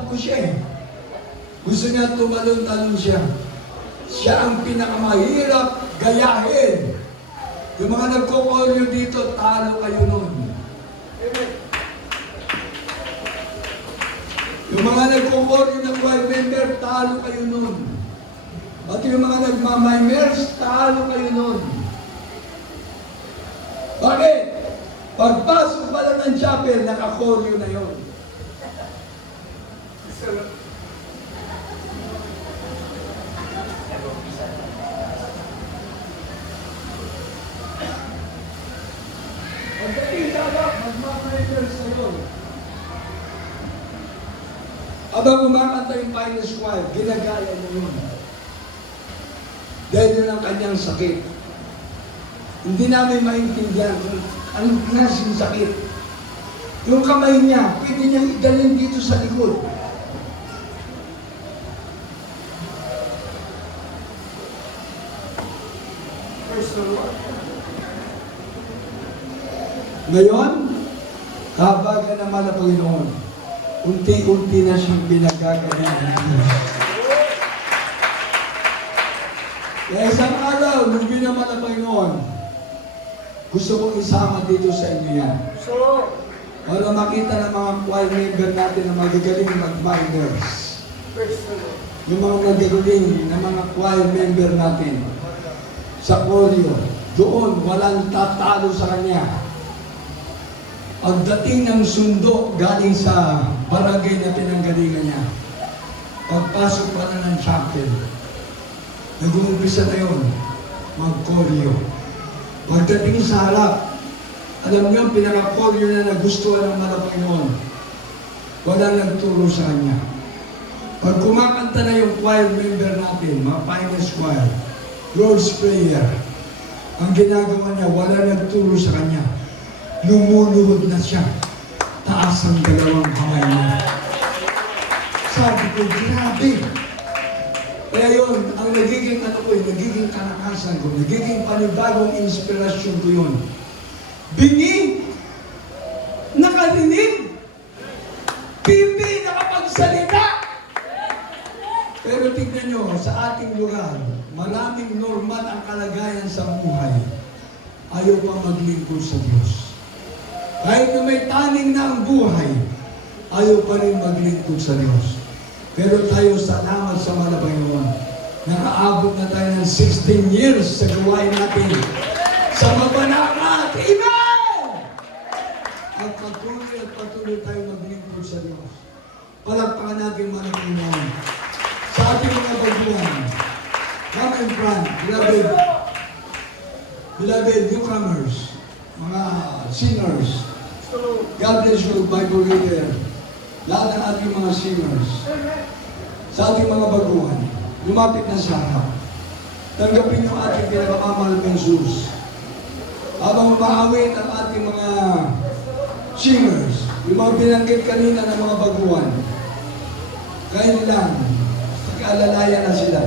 ko siya eh. Gusto niya tumalon-talon siya. Siya ang pinakamahirap gayahin. Yung mga nagko-koryo dito, talo kayo nun. Yung mga nagko-koryo ng choir member, talo kayo nun. At yung mga nagmamimers, talo kayo nun. Bakit? Pagpasok pa lang ng chapel, nakakoryo na yun. Pagdating dapat, magmamimers na yun. Abang kumakanta yung Finest Choir, ginagaya mo yun. Dahil yun ang kanyang sakit. Hindi namin maintindihan kung anong klaseng sakit. Yung kamay niya, pwede niyang idalhin dito sa likod. Ngayon, kabaga naman na Panginoon, unti-unti na siyang pinagkagaling ng Diyos. Kaya isang araw, nung binaman ang Panginoon, gusto kong isama dito sa inyo yan. Para makita ng mga choir member natin na magagaling mag-minors. Yung mga magagaling na mga choir member natin sa choreo, doon walang tatalo sa kanya. Pagdating ng sundo galing sa barangay na pinanggalingan niya, pagpasok pa na ng chapel, nag-uumpisa na yun. mag-koryo. Pagdating sa harap, alam niyo, pinaka-koryo na nagustuhan ng mga Panginoon. Walang nagturo sa kanya. Pag kumakanta na yung choir member natin, mga finest choir, Lord's Prayer, ang ginagawa niya, wala nagturo sa kanya. Lumuluhod na siya. Taas ang dalawang kamay niya. Sabi ko, grabe. Kaya yun, ang nagiging nagiging kanakasan ko, nagiging panibagong inspirasyon ko yun. Bingi, nakarinig, pipi, nakapagsalita. Pero tignan nyo, sa ating lugar, maraming normal ang kalagayan sa buhay. Ayaw pa maglingkod sa Diyos. Kahit na may taning na ang buhay, ayaw pa rin maglingkod sa Diyos. Pero tayo, salamat sa mga Panginoon. Nakaabot na tayo ng 16 years sa gawain natin. Sa mabanakat. Amen! At patuloy tayo maglingkod sa Diyos. Palagpakan natin mga Panginoon. Sa ating mga baguhan, come and friend, beloved newcomers, mga singers, God bless you, Bible reader, lahat ng ating mga singers, sa ating mga baguhan, lumapit na sa harap. Tanggapin yung ating pinakamamahal ng Jesus. Habang maawit ang ating mga singers, yung mga binanggit kanina ng mga baguhan, kayo lang, pag-alalayan na sila.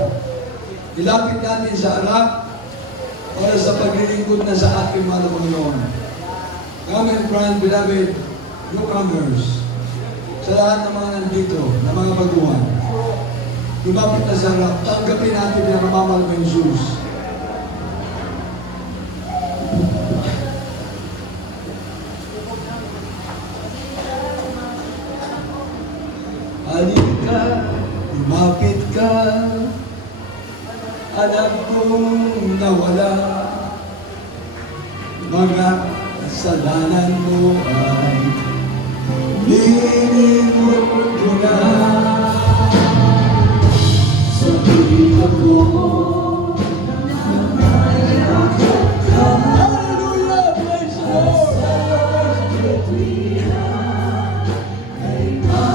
Ilapit natin sa harap para sa paglilingkod na sa ating mga Panginoon. Come and friend, beloved newcomers, sa lahat ng mga nandito, na mga baguhan, lumapit na sa harap, tanggapin natin ang pamamahal ng Jesus. Halika, lumapit ka, alam kong nawala, mga kasalanan mo ay lilimot ko na. Sabihin ako, hallelujah, praise the Lord. Halika,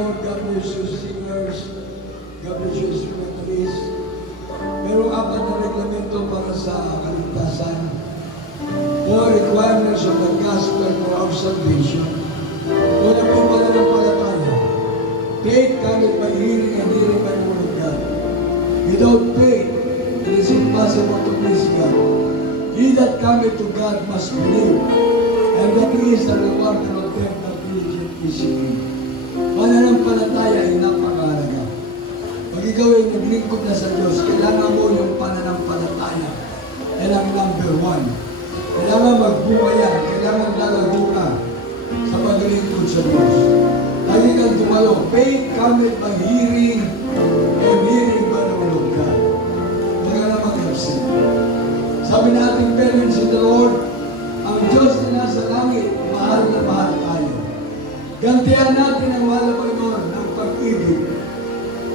Lord. God bless you, singers. God bless you, instrumentalists. Merong 4 na reglamento para sa kaligtasan. 4 requirements of the gospel for our salvation. Una po pananampalataya. Faith cometh by hearing and hearing by the word of God. Without faith, it is impossible to please God. He that cometh to God must believe, and that He is the rewarder of them that diligently seek Him. Pananampalataya ay napakahalaga. Pag ikaw ay naglingkod na sa Diyos, kailangan mo yung pananampalataya. Yan ang number 1. Kailangan magbuhay yan. Kailangan lalago ka sa paglingkod sa Diyos. Lagi kang tumalo. Faith cometh by hearing, and hearing by the word of God. Kaya naman kasi. Sabi natin, parents in the Lord, ang Diyos na nasa langit, mahal na mahal tayo. Gantihan natin ang mahal na Panginoon ng pag-ibig,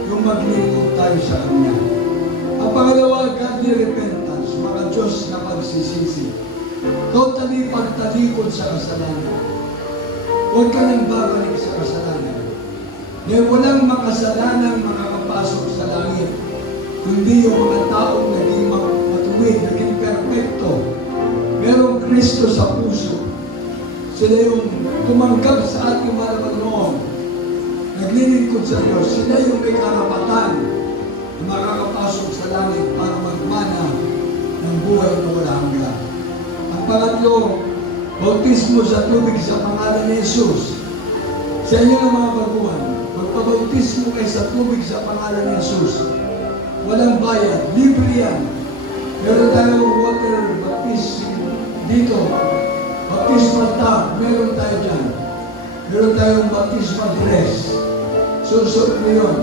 yung maglingkod tayo sa Kanya. Ang pangalawa, godly repentance, mga Diyos na pagsisisi. Totally pagtalikod sa kasalanan. Huwag ka nang babalik sa kasalanan. Dahil walang makasalanang makakapasok sa langit, kundi yung mga taong naging matuwid, naging perfecto. Merong Kristo sa puso. Sila yung tumanggap sa ating mahal na Panginoon. Naglilingkod sa Diyos. Sila yung may karapatan na makakapasok sa langit para magmana ng buhay na wala hanggan. Ang pangatlo, bautismo sa tubig sa pangalan ni Jesus. Sa inyo ng mga baguhan, magpabautismo kayo sa tubig sa pangalan ni Jesus. Walang bayad, libre yan. Meron tayong water baptism dito. Baptismal tub, meron tayo dyan. Meron tayong baptismal dress. Susunod mo yun.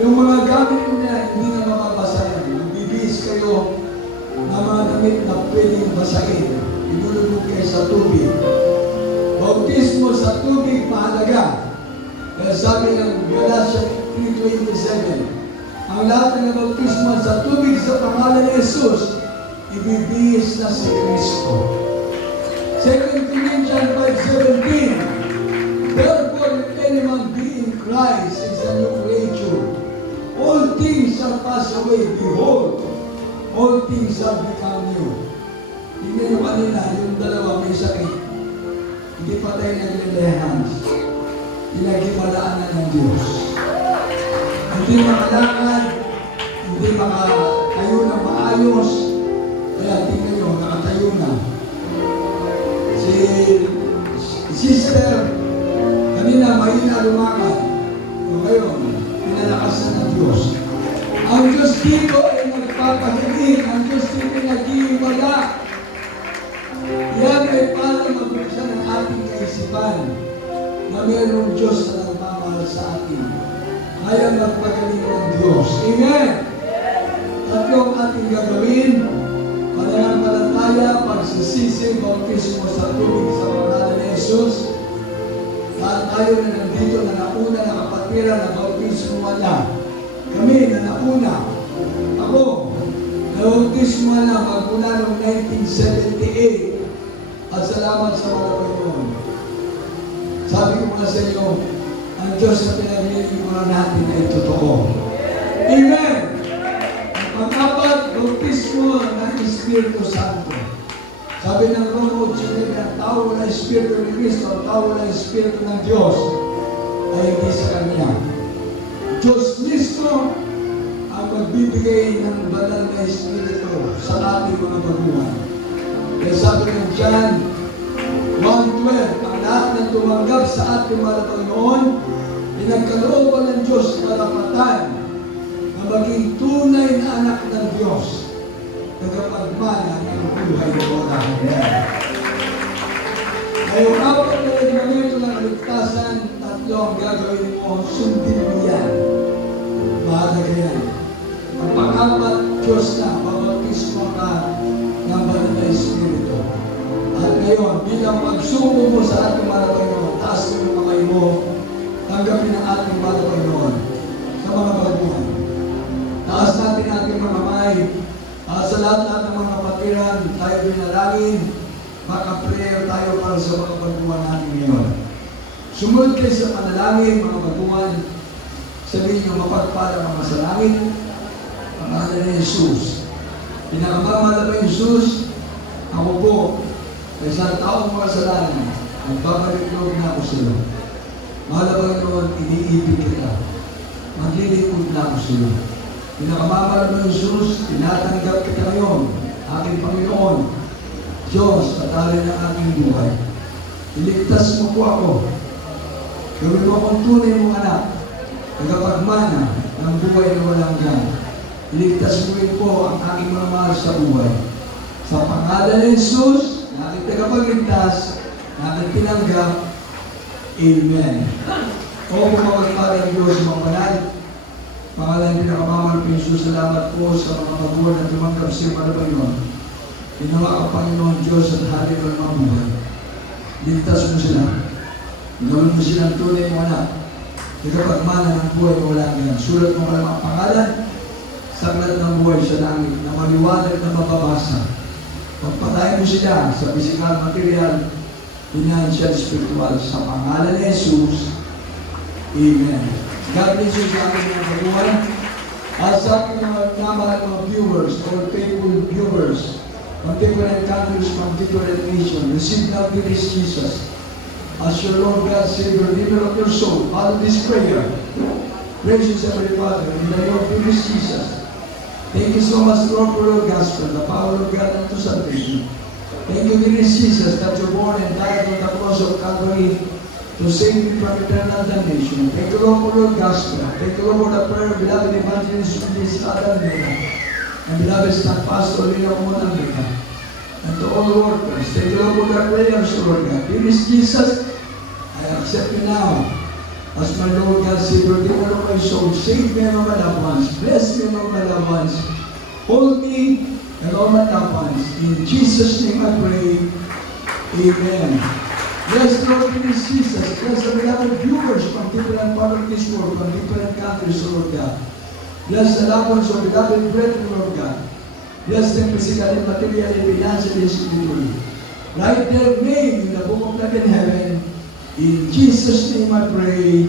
Yung mga gamit mo na hindi na mababasayan. Magbibihis kayo na mga damit na pwedeng basahin. Inulog kayo sa tubig. Bautismo sa tubig mahalaga. Kaya sabi ng Galatia 3:27, ang lahat ng bautismo sa tubig sa pangalan ni Jesus, ibibihis na si Kristo. 2 Corinthians 5:17, therefore if any man be in Christ is a new creature. All things shall pass away. Behold, all things shall become new. Tingnan nyo kanina, yung dalawa may sakit. Hindi pa tayo naglilehans. Pinaghimalaan ng Diyos. Hindi makalakad, hindi makatayo na maayos. Kaya tingnan nyo, nakatayo na. Si sister, kanina mahina lumakad. O ngayon, pinalakasan ng Diyos. Ang Diyos dito ay nagpapahilig. Ang Diyos dito ay nag-iwala. Yan ay para magbuksan ng ating kaisipan na mayroong Diyos na nagmamahal sa atin. Kaya magpagaling ng Diyos. Amen! Tatlong ating gagawin, pananampalataya, pagsisisi, bautismo sa tubig sa pangalan ni Jesus. At tayo na nandito na nauna na kapatira na bautismo na. Kami na nauna. Ako, na-bautismo na magmula noong 1978. At salamat sa mga Panginoon. Sabi ko nga sa inyo, ang Diyos na pinaglilingkuran natin ay totoo. Amen! Pang-apat, bautismo ng Espiritu Santo. Sabi ng Roma 8:9, ang tao na Espiritu ni Cristo, ang tao na Espiritu ng Diyos, ay hindi sa Kanya. Diyos mismo ang magbibigay ng banal na Espiritu sa ating mga baguhan. Kaya sabi ng John 1:12, ang lahat ng tumanggap sa ating mga Panginoon, pinagkalooban ng Diyos karapatan na maging tunay na anak ng Diyos, nagapagmana ng buhay na wala hanggan. Ngayong 4 na reglamento ng kaligtasan, 3 ang gagawin mo, sundin mo yan. Mahalaga yan. Ang pang-4, Diyos na, mabautismo ka ng banal na Espiritu. At ngayon, bilang pagsuko mo sa ating mahal na Panginoon, taas mo yung kamay mo, tanggapin ang ating mahal na Panginoon sa mga baguhan. Taas natin ating mga kamay. Sa lahat ng mga kapatiran, tayo binalangin, maka-prayer tayo para sa mga baguhan natin ngayon. Sumunod kayo sa panalangin, mga baguhan. Sabihin nyo, mapagpala mga sa langit. Pangalan ni Jesus. Pinakamamala ba Jesus? Ako po, ay isang taong makasalanan. Magbabalik loob na ako sa iyo. Mahal na Panginoon, iniibig kita. Maglilingkod na ako sa iyo. Pinakamamala ba Jesus? Tinatanggap kita ngayon. Aking Panginoon, Diyos, at alin ng aking buhay. Iligtas mo po ako. Gawin mo akong tunay mong anak. Tagapagmana ng buhay na walang hanggan. Iligtas mo rin po ang aking mga mahal sa buhay. Sa pangalan ni Jesus, na aking tagapagligtas, na aking tinanggap. Amen. O kumapagpala ng Diyos, mga banal. Pangalan ng pinakamamahal ko Jesus, salamat po sa mga mabuhay na tumanggap sa iyo, Panginoon. Ginawa ka, Panginoon Diyos, at hari ng mga buhay. Ligtas mo sila. Gawin mo silang tunay mo anak. Tagapagmana ng buhay na walang hanggan. Sulat mo walang mga pangalan, saklat ng buhay sa langit, na maliwanag na mababasa. Pagpatayin mo sila sa physical, material, financial, spiritual. Sa pangalan ni Jesus, Amen. God bless you sa aking mga baguhan. At sa aking mga mga viewers, or faithful viewers, from different countries, from different nations, receive now this Jesus as your Lord God, Savior, Redeemer of your soul. Follow this prayer. Gracious Heavenly Father, in the name of Jesus, thank you so much, Lord, for your gospel, the power of God unto salvation. Thank you, dear Jesus, that you were born and died on the cross of Calvary to save me from eternal damnation. Thank you, Lord, for your gospel. Thank you, Lord, for the prayer of beloved evangelist, Julius Adam Mena, and beloved staff pastor, Lina Kumonandika, and to all workers. Thank you, Lord, for the prayers, Lord God. Dear Jesus, I accept you now as my Lord God, Savior, Redeemer of my soul. Save me and all my loved ones. Bless me and all my loved ones. Hold me and all my loved ones. In Jesus' name I pray. Amen. Bless Lord, bless Jesus. Bless the beloved viewers from different parts of this world, from different countries, Lord God. Bless the loved ones of beloved brethren, Lord God. Bless them physically, materially, financially, spiritually. Write their name in the book of life in heaven. In Jesus' name I pray.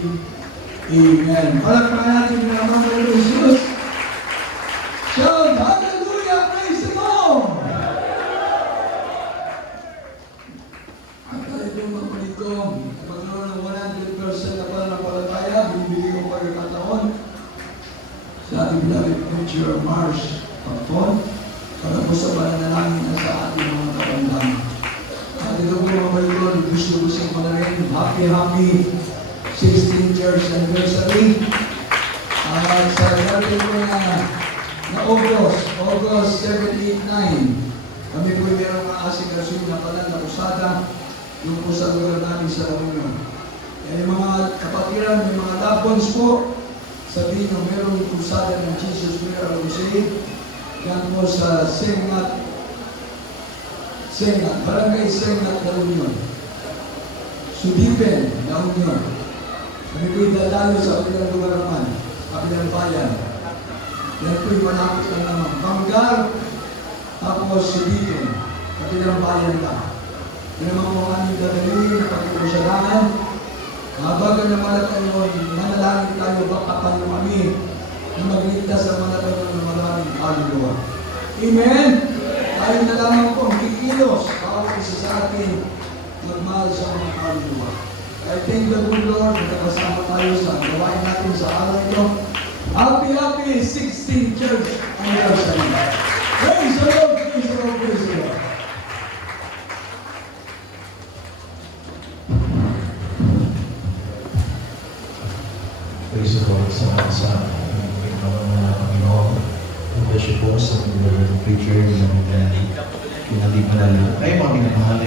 Amen. Palakpakan natin ng mga Lord Jesus. Shout, hallelujah, praise the Lord! At tayo po mga ito, pagkaroon ng 100% na pananampalataya, binibigay ko pagkakataon sa ating beloved preacher Mars Pagpon para po sa pananalangin na sa ating mga kapandang. At ito po mga Lord, gusto ko na rin happy 16th years anniversary. At sa dati po na August 7, 8, 9, kami po mayroong maasing rasul na pala na usada yung po sa lugar namin sa La Union. Yan yung mga kapatiran, may mga loved ones po, sabihin nyo mayroong usada ng Jesus Miracle Crusade. Yan po sa Sengat, Barangay Sengat, La Union. Sudipen, La Union. Kami po idalalo sa kabilang lugar naman, kabilang bayan. Yan po yung malapit lang naman. Banggar, tapos Sudipen, kabilang bayan lang. Yan naman po aming dadalhin na pagkukusalangan. Habang naman tayo, nanalangin tayo, bakapan mo kami na magligtas ang mga tayo ng maraming kaluluwa. Amen? Tayo na lamang po, kikilos, bawat isa sa atin, magmahal sa mga kaluluwa. I thank the good Lord na kasama tayo sa gawain natin sa araw ito. Happy 16th church anniversary. Praise the Lord, praise the Lord, praise the Lord. Praise the Lord sa mga Panginoon. Bless you po sa mga preacher na pinalipan na ay mga minamahal.